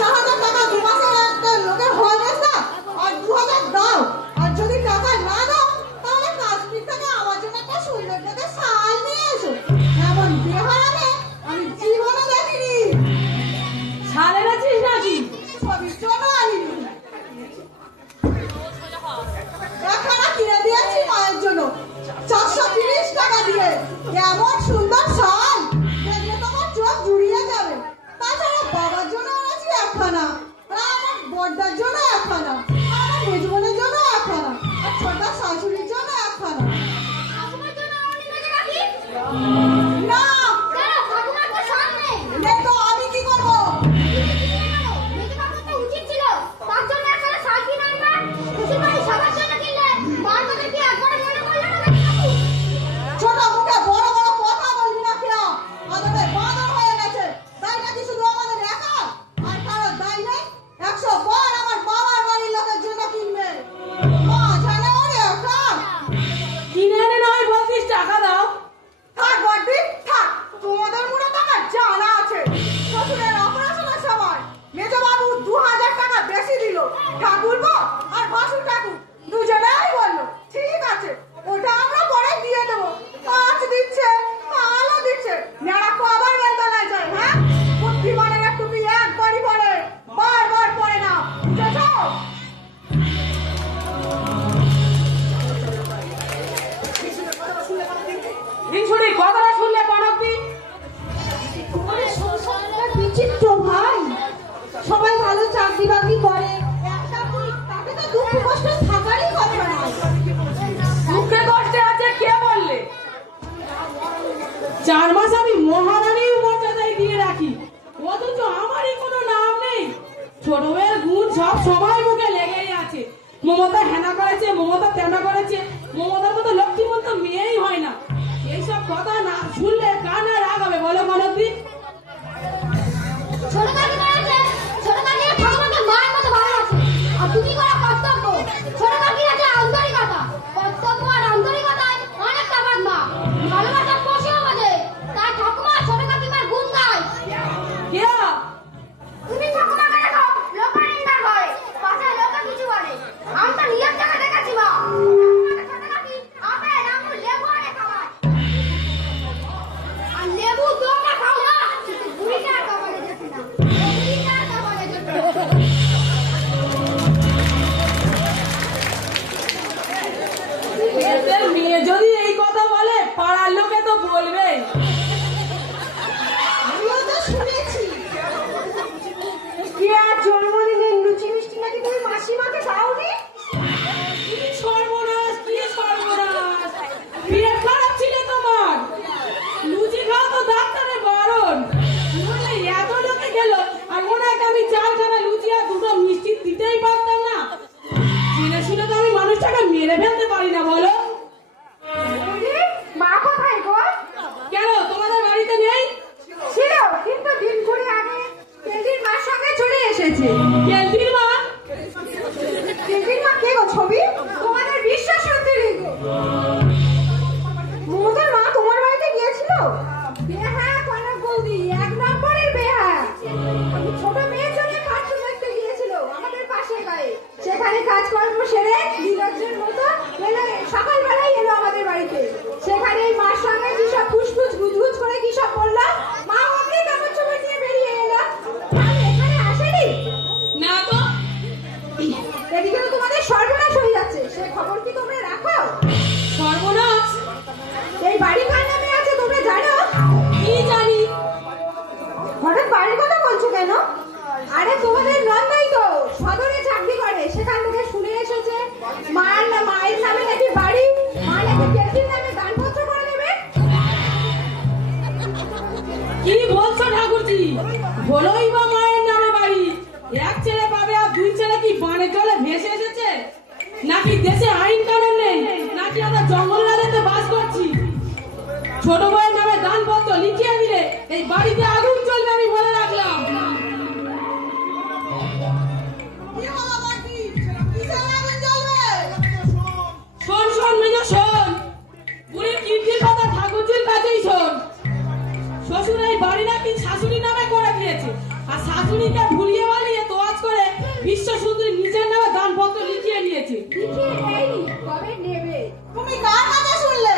4,000 টাকা 2 মাসের একটা লোকের হয়ে গেছে না? আর 2,000 দাও। আর যদি টাকা না দাও, তাহলে কাশ্মীর থেকে আমার জন্য একটা সুন্দর দেখে শাল নিয়ে এসো। এমন বেহারাবে আমি জীবনে দেখিনি। শালের আছিস নাকি? ছবির জন্য আনিনি। একখানা কিনে দিয়েছি মায়ের জন্য 430 টাকা দিয়ে। এমন সুন্দর শাল, দেখলে তোমার চোখ জুড়িয়ে যাবে। তাছাড়া বাবার জন্য এনেছি একখানা, আর আমার বড়দার জন্য একখানা, আর আমার মেজবোনের জন্য একখানা, আর ছোট শাশুড়ির জন্য একখানা। ঠাকুমার জন্য আমি বেঁচে রাখি। হিংসুরি কথাটা শুনলে কনকদি তোমাদের সংসারটা বিচিত্র ভাই। সবাই ভালো চাকরি বাকরি করে, একটা পুরী, তাকে তো দুঃখ কষ্ট থাকারই কথা না। দুঃখে কষ্টে আছে কে বললে? 4 মাস আমি মহারানীর মর্যাদায় দিয়ে রাখি, অথচ আমারই কোনো নাম নেই। ছোট মেয়ের গুণ সব সবাই মুখে লেগেই আছে। মমতা হেনা করেছে, মমতা তেনা করেছে, মমতার মতো লক্ষ্মীমন্ত মেয়েই হয় না। এইসব কথা না শুনলে কানে রাগ হবে বলো কনকদি? ছোট কাকিমা আছে, ছোট কাকিমা ঠাকুমাকে মায়ের মতো ভালোবাসে। আর তুমি করা কর্তব্য। ছোট কাকির আছে আন্তরিকতা, কর্তব্য আর আন্তরিকতায় অনেকটা বাঁধা। ভালোবাসা পোষেও বোঝে, তাই ঠাকুমা ছোট কাকিমার গুণ গায়। কেয়া তুমি ঠাকুমাকে দেখো লোকের নিন্দা করে, পাশের লোকে কিছু বলে। আমি তো নিজের চোখে দেখেছি মা। ছোট কাকি আপেল আঙুর লেবু আনে খাওয়ায়। আর লেবু তোমরা খাও না, কিন্তু বুড়িটার কপালে জোটে না। বুড়িটার কপালে জোটে না। এদের মেয়ে যদি এই কথা বলে পাড়ার লোকে তো বলবে। আমিও তো শুনেছি। কি আর জন্মদিনের লুচি মিষ্টি নাকি তুমি মাসিমাকে দাওনি? কি সর্বনাশ, কি সর্বনাশ! পেট খারাপ ছিল তোমার, লুচি খাওয়া তো ডাক্তারের বারণ। নইলে এত লোকে গেল আর ওনাকে আমি 4খানা লুচি আর 2টো মিষ্টি দিতেই পারতাম না। জেনে শুনে তো আমি মানুষটাকে মেরে ফেলতে পারি না বলো? মা কোথায় গো? কেন তোমাদের বাড়িতে নেই? ছিল, কিন্তু দিন ঘুরে আগে কেন্দ্রির মার সঙ্গে চলে এসেছে। কেলটির মা? কেন্দ্রির মা কে গো ছবি? তোমাদের বিশ্বাস হতে গো। মমতার মা তোমার বাড়িতে গিয়েছিল? বেহায়া কনক বৌদি, 1 নম্বরের বেহায়া। আমি ছোট মেয়ের জন্য কার্টুন দেখতে গিয়েছিল আমাদের পাশের গায়ে। সেখানে কাজকর্ম সেরে নিরজ্জের মতো এলো, সকালবেলায় এলো আমাদের বাড়িতে। সেখানে এই মার সঙ্গে কি সব ফুসফুস গুজগুজ করে কি সব করলাম, মা অমনি কাপড় চোপড় নিয়ে বেরিয়ে এলো। আমি এখানে আসেনি। না তো। এদিকে তো তোমাদের সর্বনাশ হয়ে যাচ্ছে, সে খবর কি তোমরা রাখো? সর্বনাশ? এই বাড়ি কার নামে আছে তোমরা জানো? কি জানি। হঠাৎ বাড়ির কথা বলছো কেন? আরে তোমাদের নন্দাই তো সদরে চাকরি করে, সেখান থেকে শুনে এসেছে মায়ের নামে নাকি বাড়ি, মা নাকি কেন্দ্রের নামে দানপত্র করে দেবে। কি বলছো ঠাকুরজি? বলোই বা মায়ের নামে বাড়ি, 1 ছেলে পাবে আর 2 ছেলে কি বানে জলে ভেসে এসেছে? নাকি দেশে আইন কানুন নেই? নাকি আমরা জঙ্গল রাজ্যে বাস করছি? ছোট ভাইয়ের নামে দানপত্র লিখিয়ে দিলে এই বাড়িতে আগুন চলবে, আমি বলে রাখলাম। কি হলো বাকি? কিসের আগুন জ্বলবে? শোন শোন মেজো শোন, বুড়ির কীর্তির কথা ঠাকুরজির কাছেই শোন। শ্বশুর এই বাড়ি নাকি শাশুড়ি নামে করে দিয়েছে, আর শাশুড়িকে ভুলিয়ে বালিয়ে তোয়াজ করে বিশ্ব সুন্দরী নিজের নামে দানপত্র লিখিয়ে নিয়েছে। লিখিয়ে দেয়নি, কবে নেবে? তুমি কার কথা শুনলে?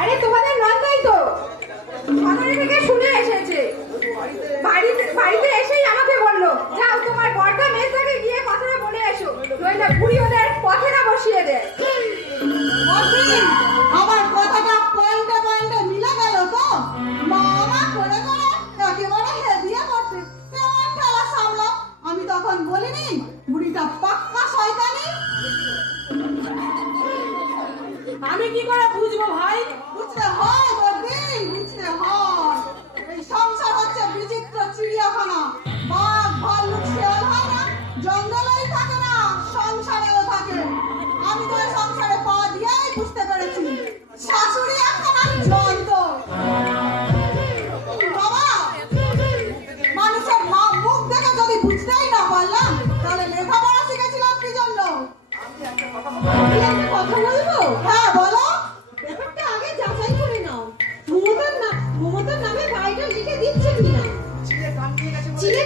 আরে তোমাদের নন্দাই তো সদরে থেকে শুনে এসেছে। বাড়িতে এসেই আমাকে বললো, যাও তোমার বড়টা মেয়েটাকে গিয়ে কথাটা বলে এসো, নইলে বুড়ি ওদের পথে না বসিয়ে দেয়। অসীম, আমার কথাটা পয়েন্টে পয়েন্টে মিলে গেল তো? মামা করে করে একেবারে হেদিয়ে করতে কেমন ঠেলা সামলো। আমি তখন বলিনি বুড়িটা পাক্কা শয়তানি? আমি কি করে বুঝবো ভাই? বুঝতে হয় বদিন, বুঝতে হয়। এই সংসার হচ্ছে বিচিত্র চিড়িয়াখানা। বাঘ ভাল্লুক শেয়াল হয় না, জঙ্গলেই থাকে না, সংসারেও থাকে। আমি তো এই সংসারে পা দিয়েই বুঝতে পেরেছি শাশুড়ি একখানা যন্ত্র। বাবা, মানুষের মুখ দেখে যদি বুঝতেই না পারলাম, তাহলে লেখাপড়া শিখেছিলাম কি জন্য? আমি একটা কথা বলবো? হ্যাঁ বলো। ব্যাপারটা আগে যাচাই করে নাও, মমতার নামে বাড়িটা লিখে দিচ্ছে কিনা। চিড়ে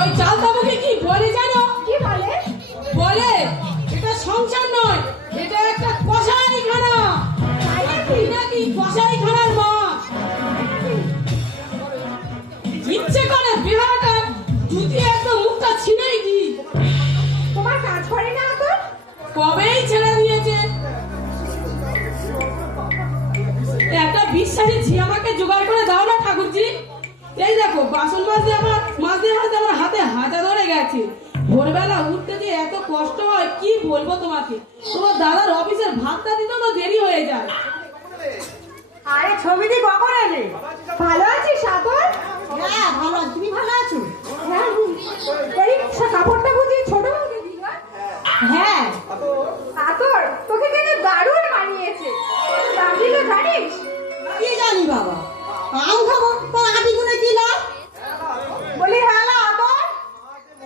ওই চালতাবুকে কি বলে জানো? কি বলে? বলে এটা সংসার নয়, এটা একটা কসাইখানা। তাই নাকি? এই নাকি কসাইখানার মা। ইচ্ছে করে বিহাটা জুতি একদম মুখটা ছিঁড়েই দি। তোমার কাজ করে না তো? কবেই ছেড়ে দিয়েছে। একটা বিশ্বাসী ঝি আমাকে জোগাড় করে দাও না ঠাকুরজি। এই দেখো বাসন মাজতে আমার হাতে হাতা ধরে গেছে। ভোরবেলা উঠতে যে এত কষ্ট হয় কি বলবো তোমাকে। তোমার দাদার অফিসের ভাতটা দিতে তো দেরি হয়ে যায়। আরে ছবিটি কখন এলে? ভালো আছিস সাগর? হ্যাঁ ভালো আছি, তুমি ভালো আছো? হ্যাঁ, এই কাপড়টা বুঝি ছোট বউকে দিল? হ্যাঁ সাগর, তোকে কিন্তু দারুণ মানিয়েছে। কত দাম দিল জানিস? কি জানি বাবা, আম খাবো তোর আটি গুনে কি লাভ? বলি হ্যাঁ না আদর,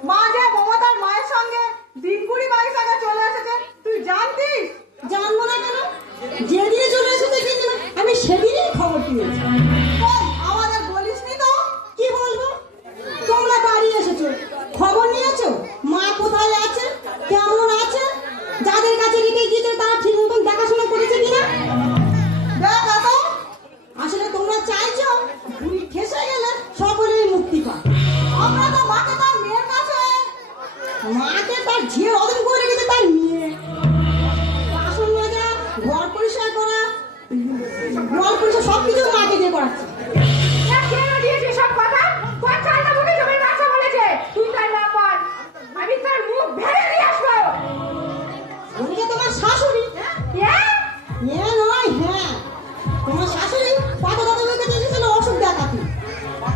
মা যে মমতার মায়ের সঙ্গে দিন 20-22 আগে চলে এসেছে তুই জানতিস? জানবো না কেন, যেদিনে চলে এসেছে কিন্তু আমি সেদিনই খবর পেয়েছি। কই, আমাদের বলিসনি তো? কি বলবো? তোমরা বাড়ি এসেছো, খবর নিয়েছো মা কোথায় আছে, কেমন আছে, যাদের কাছে রেখে গিয়েছে তারা ঠিক মতন দেখাশোনা করেছে কিনা? দেখ তো, আসলে তোমরা চাইছো বুড়ি ঠেসে গেলে সকলেই মুক্তি পায়। আমরা তো মাকে তার মেয়ের কাছে, মাকে তার ঝিয়ে অদম করে রেখেছে তার মেয়ে। বাসন মাজা, ঘর পরিষ্কার করা, ঘর পরিষ্কার সবকিছু মাকে দিয়ে করাচ্ছে। না, কেন দিয়েছিস সব কথা? কোন চালতাবুকে জমির বাচ্চা বলেছে? তুই তার না বল, আমি তার মুখ ভেঙে দিয়ে আসবো। উনি যে তোমার শাশুড়ি। হ্যাঁ? নয়, হ্যাঁ তোমার শাশুড়ি পাতা দাদার কাছে এসেছিল অসুখ দেখাতে।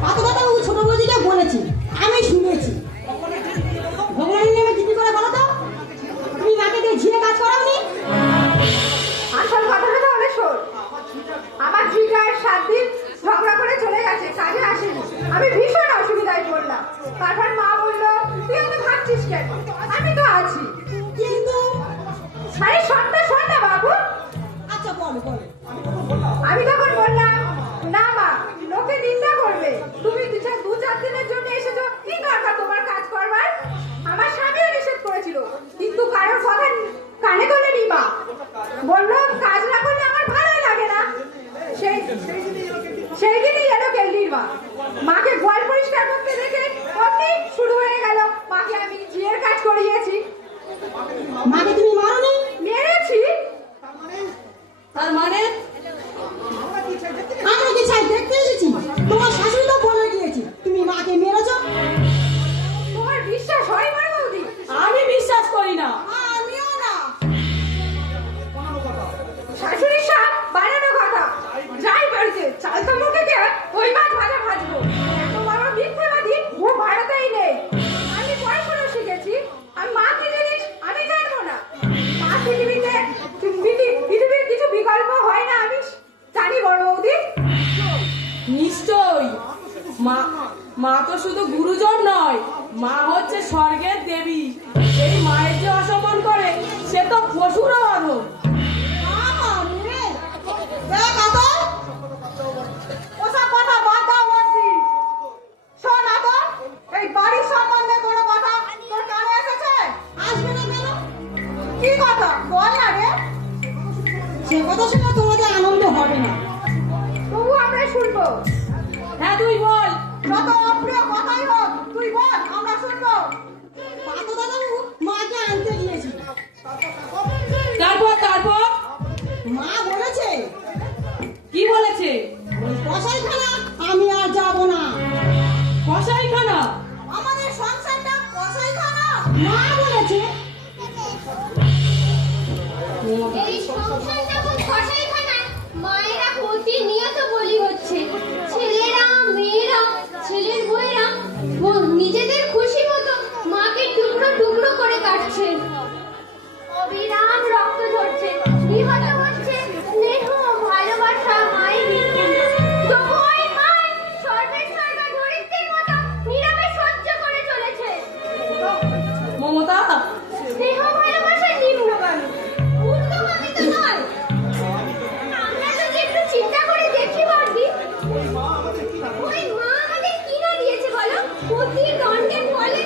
পাতা দাদা ওই ছোট বৌদিকে বলেছি, আমি শুনেছি। ভগবানের নামে দিদি করে বলো তো, তুমি মাকে দিয়ে ঝিয়ে কাজ করাওনি? আসল কথাটা তাহলে শোন। আমার ঝিটার 7 দিন ঝগড়া করে চলে গেছে, কাজে আসেনি। আমি ভীষণ অসুবিধায় পড়লাম। তারপর মা বললো, তুই এত ভাবছিস কেন? আমি তো আছি। কিন্তু আরে শোনটা শোন না বাবু। আচ্ছা বলো বলো। আমি তখন বললাম, না মা, লোকে নিন্দা করবে। তুমি 2-4 দিনের জন্য এসেছো, কি দরকার তোমার কাজ করবার? আমার স্বামীও নিষেধ করেছিল, কিন্তু কারোর কথা কানে তোলেনি মা। বললো কাজ না করলে আমার ভালোই লাগে না। সেই দিনই এলো কেল্লির মা। মাকে গোয়াল পরিষ্কার করতে দেখে অমনি শুরু হয়ে গেল। মাকে আমি ঝিয়ের কাজ করিয়েছি। মাকে তুমি মারোনি? মেরেছি। তার মানে আমরা কি চাই দেখতে এসেছি? তোমার শাশুড়ি তো বলে গিয়েছি তুমি মাকে মেরেছো। তোমার বিশ্বাস হয় বড় বৌদি? আমি বিশ্বাস করি না। আমিও না। শাশুড়ির সাপ বানানো কথা। যাই বাড়িতে চালতামুকে কে ওই মাছ ভাজা ভাজবো। এত বড় মিথ্যাবাদী ও ভারতেই নেই। আমি পড়াশোনা শিখেছি, আমি মা কি জিনিস আমি জানবো না। মা পৃথিবীর কিছু বিকল্প হয় না, আমি জানি বড় বৌদি। নিশ্চয়ই মা তো শুধু গুরুজন নয়, মা হচ্ছে স্বর্গের দেবী। এই মায়ের যে অসম্মান করে সে তো পশুরও আদর। দেখ আদর, ওসব কথা বাদ দাও বলছি। শোন আদর, এই বাড়ির সম্বন্ধে কোনো কথা তোর কানে এসেছে? আসবে না কেন? কি কথা বল না রে। সে কথা শুনে তোমাদের আনন্দ হবে না। তবু আমরা শুনবো। হ্যাঁ তুই বল। যত অপ্রিয় কথাই হোক তুই বল, আমরা শুনবো। পাতো দাদাবু মাকে আনতে গিয়েছিল। তারপর মা বলেছে, কি বলেছে? ওই কসাইখানা আমি আর যাব না। কসাইখানা? আমাদের সংসারটা কসাইখানা মা বলেছে। এই সংসার যখন কসাইখানা, মায়েরা প্রতিনিয়ত বলি হচ্ছে। ছেলেরা, মেয়েরা, ছেলের বউয়েরা নিজেদের খুশি মতো মাকে টুকরো টুকরো করে কাটছে। অবিরাম রক্ত ঝরছে, নিহত হচ্ছে স্নেহ, ভালোবাসা, মায়ের মৃত্যু। তবু ওই মা সর্বেসর্বা ধরিত্রীর মতো নীরবে সহ্য করে চলেছে। মমতা, স্নেহ ভালোবাসা নিম্নগামী, ঊর্ধ্বগামী তো নয়। আমরা যদি একটু চিন্তা করে দেখি বর্দি, ওই মা আমাদের কি না দিয়েছে বলো? প্রতি দণ্ডের ফলে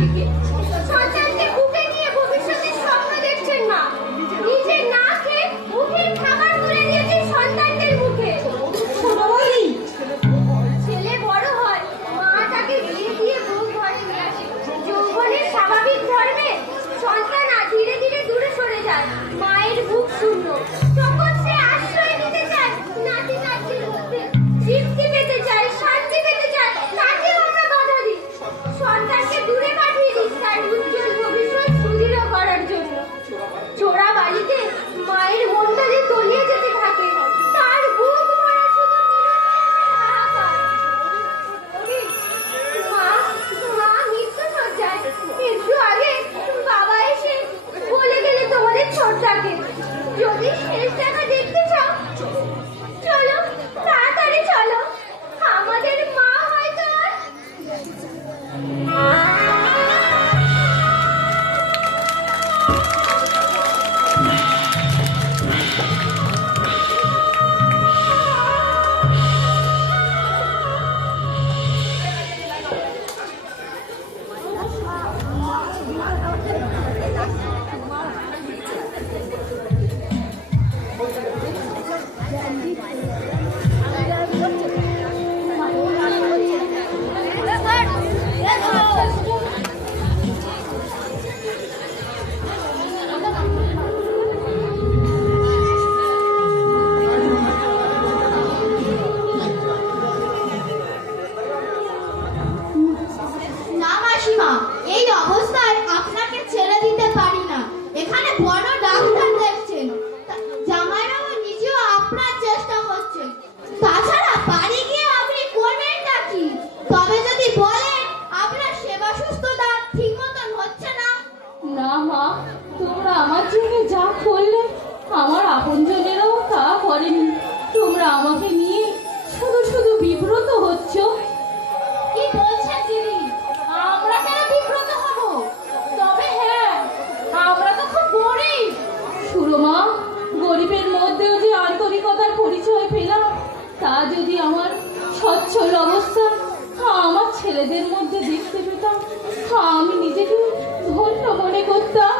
থেকে। সন্তানকে বুকে নিয়ে ভবিষ্যতের স্বপ্ন দেখছেন না, নিজে না খেয়ে মুখের খাবার তুলে দিয়েছেন সন্তানদের মুখে। ছেলে বড় হয়, মা তাকে বিয়ে দিয়ে বউ ঘরে নিয়ে আসে। যৌবনের স্বাভাবিক ধর্মে সন্তান ধীরে ধীরে দূরে সরে যায়, মায়ের বুক শূন্য। তখন সে আশ্রয় নিতে চায় নাতি নাতির মধ্যে, তৃপ্তি পেতে চায়, শান্তি পেতে চায়, তাকেও আমরা বাধা দিই। সন্তানকে দূরে পাঠিয়ে দিই তার উজ্জ্বল ভবিষ্যৎ সুদৃঢ় করার জন্য। চোরা বাড়িতে মায়ের মনটা যে তলিয়ে যেতে থাকে, তার বুক ভরা শুধু হাহাকার। মা মৃত্যু সজ্জায়, একটু আগে বাবা এসে বলে গেলে তোমাদের ছোটটাকে, যদি শেষ দেখা দেখতে চাও চলো, তাড়াতাড়ি চলো, আমাদের মা হয়তো আর না মাসিমা, এই অবস্থায় আপনাকে ছেড়ে দিতে পারি না। এখানে বড় ডাক্তার দেখছেন, জামাইবাবু নিজেও আপনার চেষ্টা করছেন। তাছাড়া বাড়ি গিয়ে আপনি করবেনটা কি? তবে যদি বলেন আপনার সেবা সুস্থতা ঠিক মতন হচ্ছে না। না মা, তোমরা আমার জন্য যা করলে আমার আপনজনেরাও তা করেনি। তোমরা আমাকে নিয়ে শুধু শুধু বিব্রত হচ্ছ। কি বলছেন দিদি? আমরা কেন বিব্রত হব? তবে হ্যাঁ, আমরা তো খুব গরিব। সুরমা, গরিবের মধ্যেও যে আন্তরিকতার পরিচয় পেলাম, তা যদি আমার সচ্ছল অবস্থা আমার ছেলেদের মধ্যে দেখতে পেতাম, আমি নিজেকে ধন্য মনে করতাম।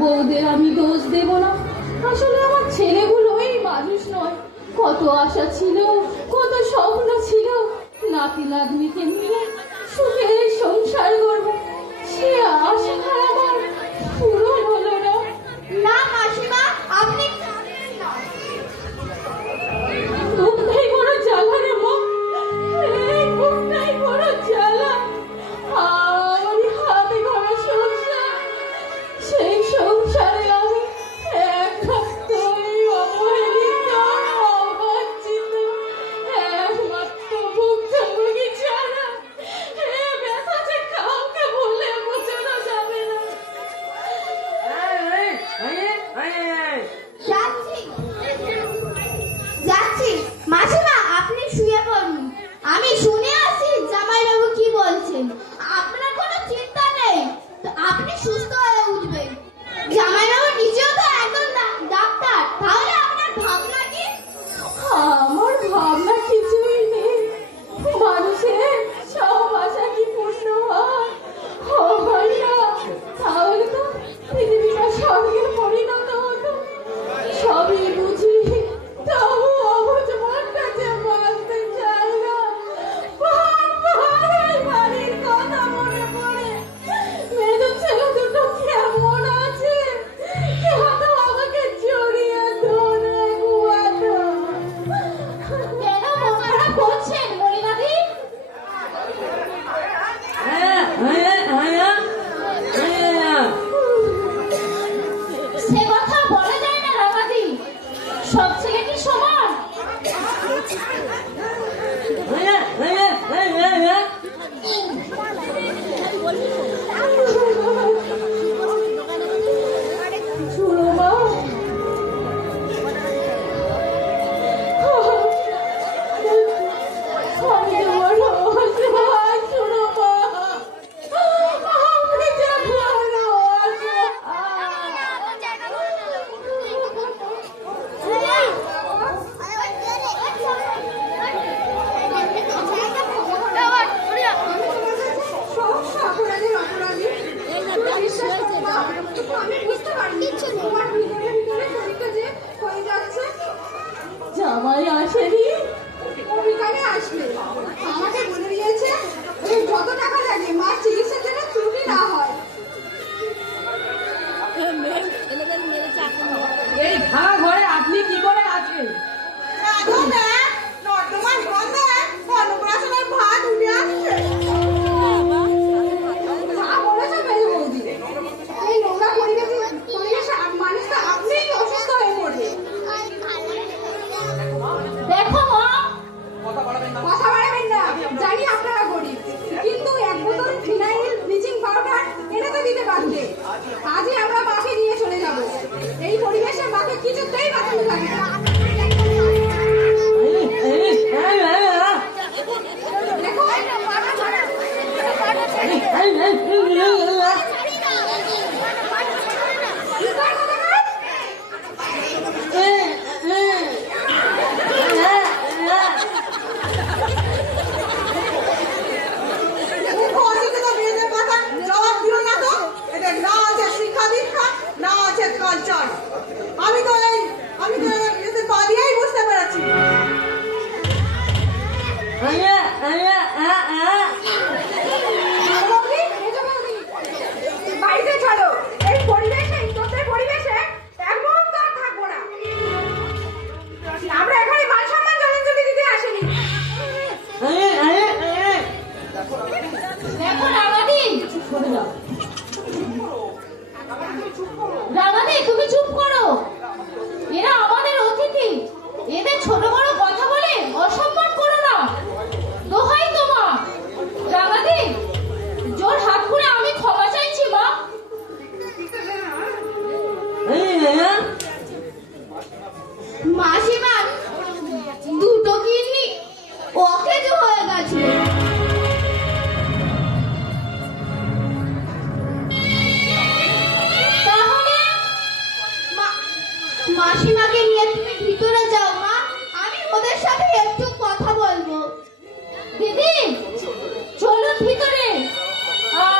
বউদের আমি দোষ দেব না, আসলে আমার ছেলেগুলোই মানুষ নয়। কত আশা ছিল, কত স্বপ্ন ছিল, নাতি নাতনিকে নিয়ে সুখের সংসার করব, সে আশা আমার পূরণ হলো না। না মাসিমা, আপনি জানেন না। বুকটাই বড় জ্বালা রে মা, এই বুকটাই বড় জ্বালা। আমার হাতে গড়া সংসার, সেই সংসারে আমি একমাত্রই অবহেলিত, অবাঞ্ছিত, একমাত্র ভুক্তভোগী ছাড়া এ ব্যথা যে কাউকে বলে বোঝানো যাবে না। রাঙানি তুমি চুপ করো, এরা আমাদের অতিথি, এদের ছোট বড় কথা বলে অসম্মান করো না, দোহাই তোমা। রাঙানি জোর হাত করে আমি ক্ষমা চাইছি মা। মাসিমার দুটো কিডনি অকেজ হয়ে গেছে। তাহলে মাসিমাকে নিয়ে তুমি ভিতরে যাও মা, আমি ওদের সাথে একটু কথা বলবো। দিদি চলুন ভিতরে,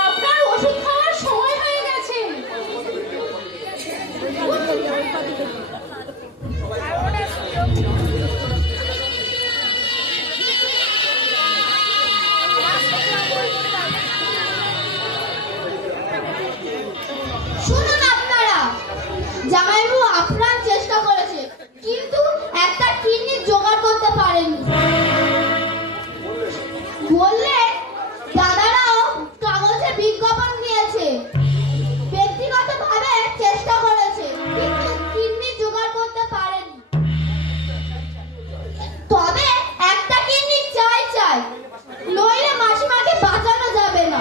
আপনার ওষুধ খাওয়ার সময় হয়ে গেছে। শুনুন আপনারা, জামাইবাবু আপ্রাণ চেষ্টা করেছে কিন্তু একটা কিডনি জোগাড় করতে পারেনি। বললে দাদারাও কাগজে বিজ্ঞাপন দিয়েছে, ব্যক্তিগতভাবে চেষ্টা করেছে কিন্তু কিডনি জোগাড় করতে পারেনি। তবে একটা কিডনি চাই চাই, নইলে মাসিমাকে বাঁচানো যাবে না।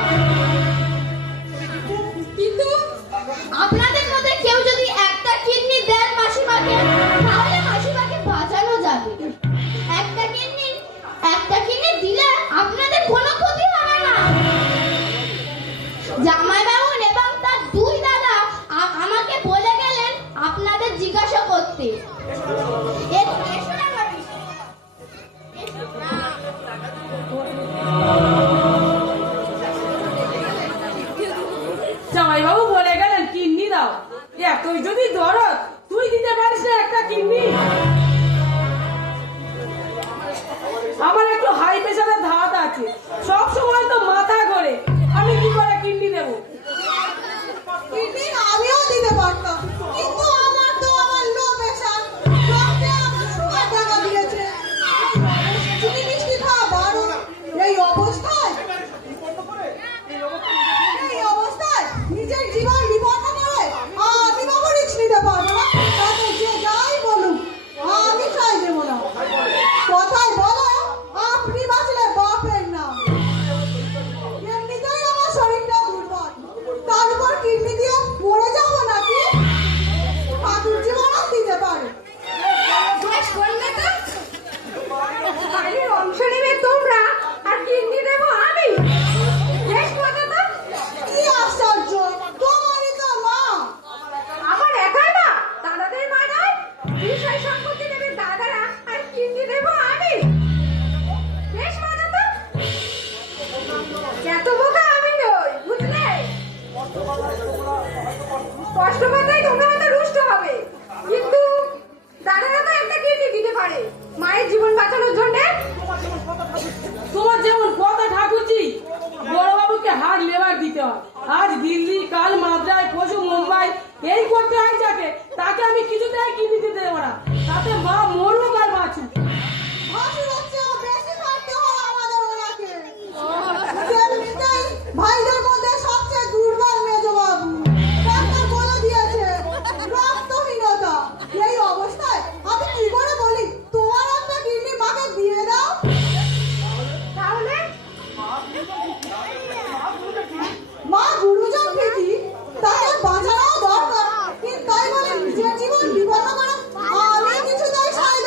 কিন্তু আপনাদের মধ্যে কেউ যদি একটা কিডনি দেন মাসিমাকে, তাহলে মাসিমাকে বাঁচানো যাবে। একটা কিডনি দিলে আপনাদের কোনো ক্ষতি হবে না। জামাইবাবু এবং তার দুই দাদা আমাকে বলে গেলেন আপনাদের জিজ্ঞাসা করতে। এসো না বাড়ি। জামাইবাবু বলে গেলেন কিডনি দাও, এতই যদি দরদ তুই দিতে পারিস না একটা কিডনি? আমার একটু হাই প্রেশারের ধাত আছে, সব সময় তো মাথা ঘোরে, আমি কি করে কিডনি দেবো? কিডনি আমিও দিতে পারতাম, কিন্তু আমার তো আমার লো প্রেশার, ডক্টর আমার সুগার টাকা দিয়েছে। চিনি মিষ্টি খাওয়া বারণ। এই অবস্থায় নিজের জীবন বিপন্ন করে আমি বাবু রিস্ক নিতে পারবো না। তাতে যে যাই বলুক আমি চাই দেবো না। কথায় বলো আপনি বাঁচলে বাপের নাম। এমনিতেই আমার শরীরটা দুর্বল, তার উপর কিডনি দিয়ে মরে যাবো নাকি? ঠাকুর জীবনও দিতে পারে। বাড়ির অংশ নেবে তোমরা আর কিডনি দেবো আমি? বেশ মজা তো। কি আশ্চর্য, তোমারই তো মা। আমার একার মা, দাদাদের মা নয়? বিষয় সম্পত্তি দেবে দাদারা আর কিডনি দেবো আমি? বেশ মজা তো। এত বোকা আমি নই, বুঝলে? কষ্ট পাতায় তোমরা হয়তো রুষ্ট হবে, কিন্তু দাদারা তো একটা কিডনি দিতে পারে মায়ের জীবন বাঁচানোর জন্য। তোমার যেমন কথা ঠাকুরজি, বড়বাবুকে হার্ট লেবার দিতে হয়, আজ দিল্লি কাল মাদ্রাজ পশু মুম্বাই, এই করতে হয় যাকে, তাকে আমি কিছুতেই কিডনি দিতে দেবো না, তাতে মা মরুক আর বাঁচুক। ভাসুর হচ্ছেও বেশি খাটতে হয় আমাদের ওনাকে। এমনিতেই ভাইদের মধ্যে সবচেয়ে দুর্বল মেজবাবু। ডাক্তার বলে দিয়েছে রক্তহীনতা। এই অবস্থায় আমি কি করে বলি তোমার একটা কিডনি মাকে দিয়ে দাও? তাহলে মা গুরুজন ঠিকই, তাকে বাঁচানো দরকার, কিন্তু তাই বলে নিজের জীবন বিপন্ন করে আমি কিছুতেই সায়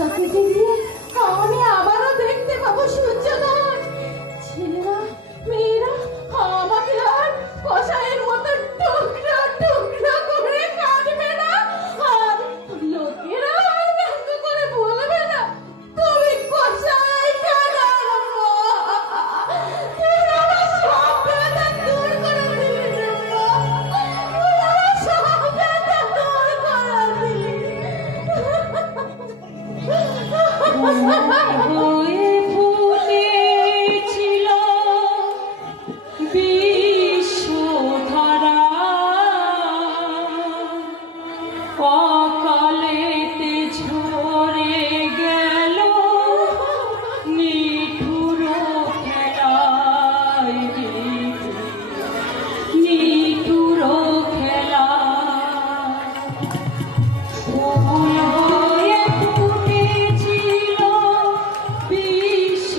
কুয়াশা কেটে গিয়ে আমি আবারও দেখতে পাবো সূর্যোদয়। ছেলেরা মেয়েরা আমাকে আর কষায়ের মতো টুকরা টুকরা করে কাটবে না, আর লোকেরা আর ব্যঙ্গ করে বলবে না তুমি কষাই কাটার মা। তুই আমার সব ব্যথা দূর করে দিলি রে মা, তুই আমার সব ব্যথা দূর করে দিলি। হয়ে ফুটেছিল বিশ্বধারা, অকালেতে ঝরে গেল নিঠুর খেলায়, নিঠুর খেলা। ফুল হয়ে ফুটেছিল বিশ্বধারায়,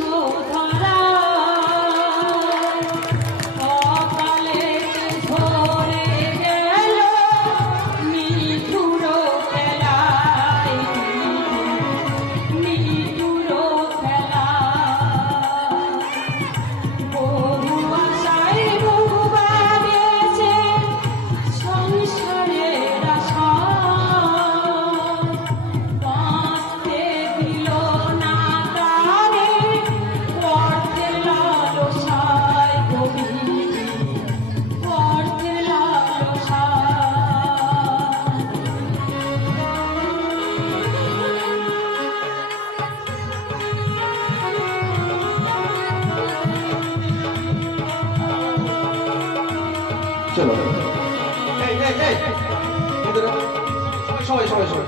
অকালেতে ঝরে গেল নিঠুর খেলায়, নিঠুর খেলা। বহু আশায় বহু বাড়িয়েছে সংসারের আশা, বাঁচতে দিল না তারে অর্থের লালসায়, কবি অর্থের লালসায়। চলো সবাই সবাই সবাই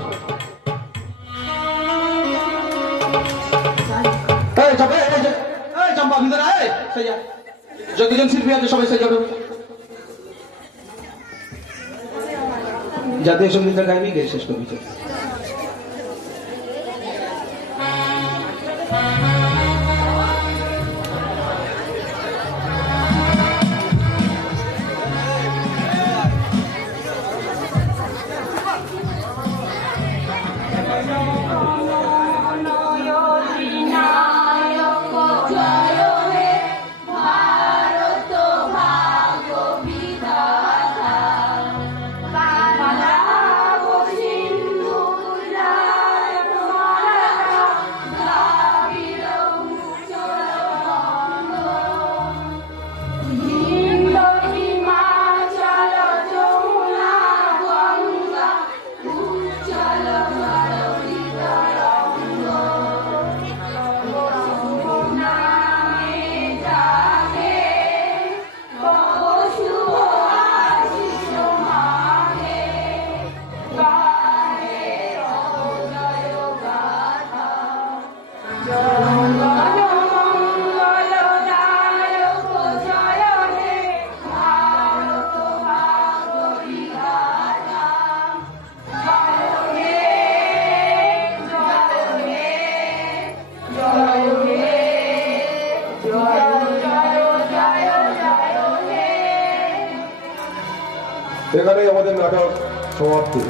চম্পা ভিতরে আয়, সেই যা যতজন শিল্পী আছে সবাই সেই যাবে। জাতীয় সঙ্গীতটা গাইবি, গে শেষ করবি। এখানেই আমাদের নাটক সমাপ্তি।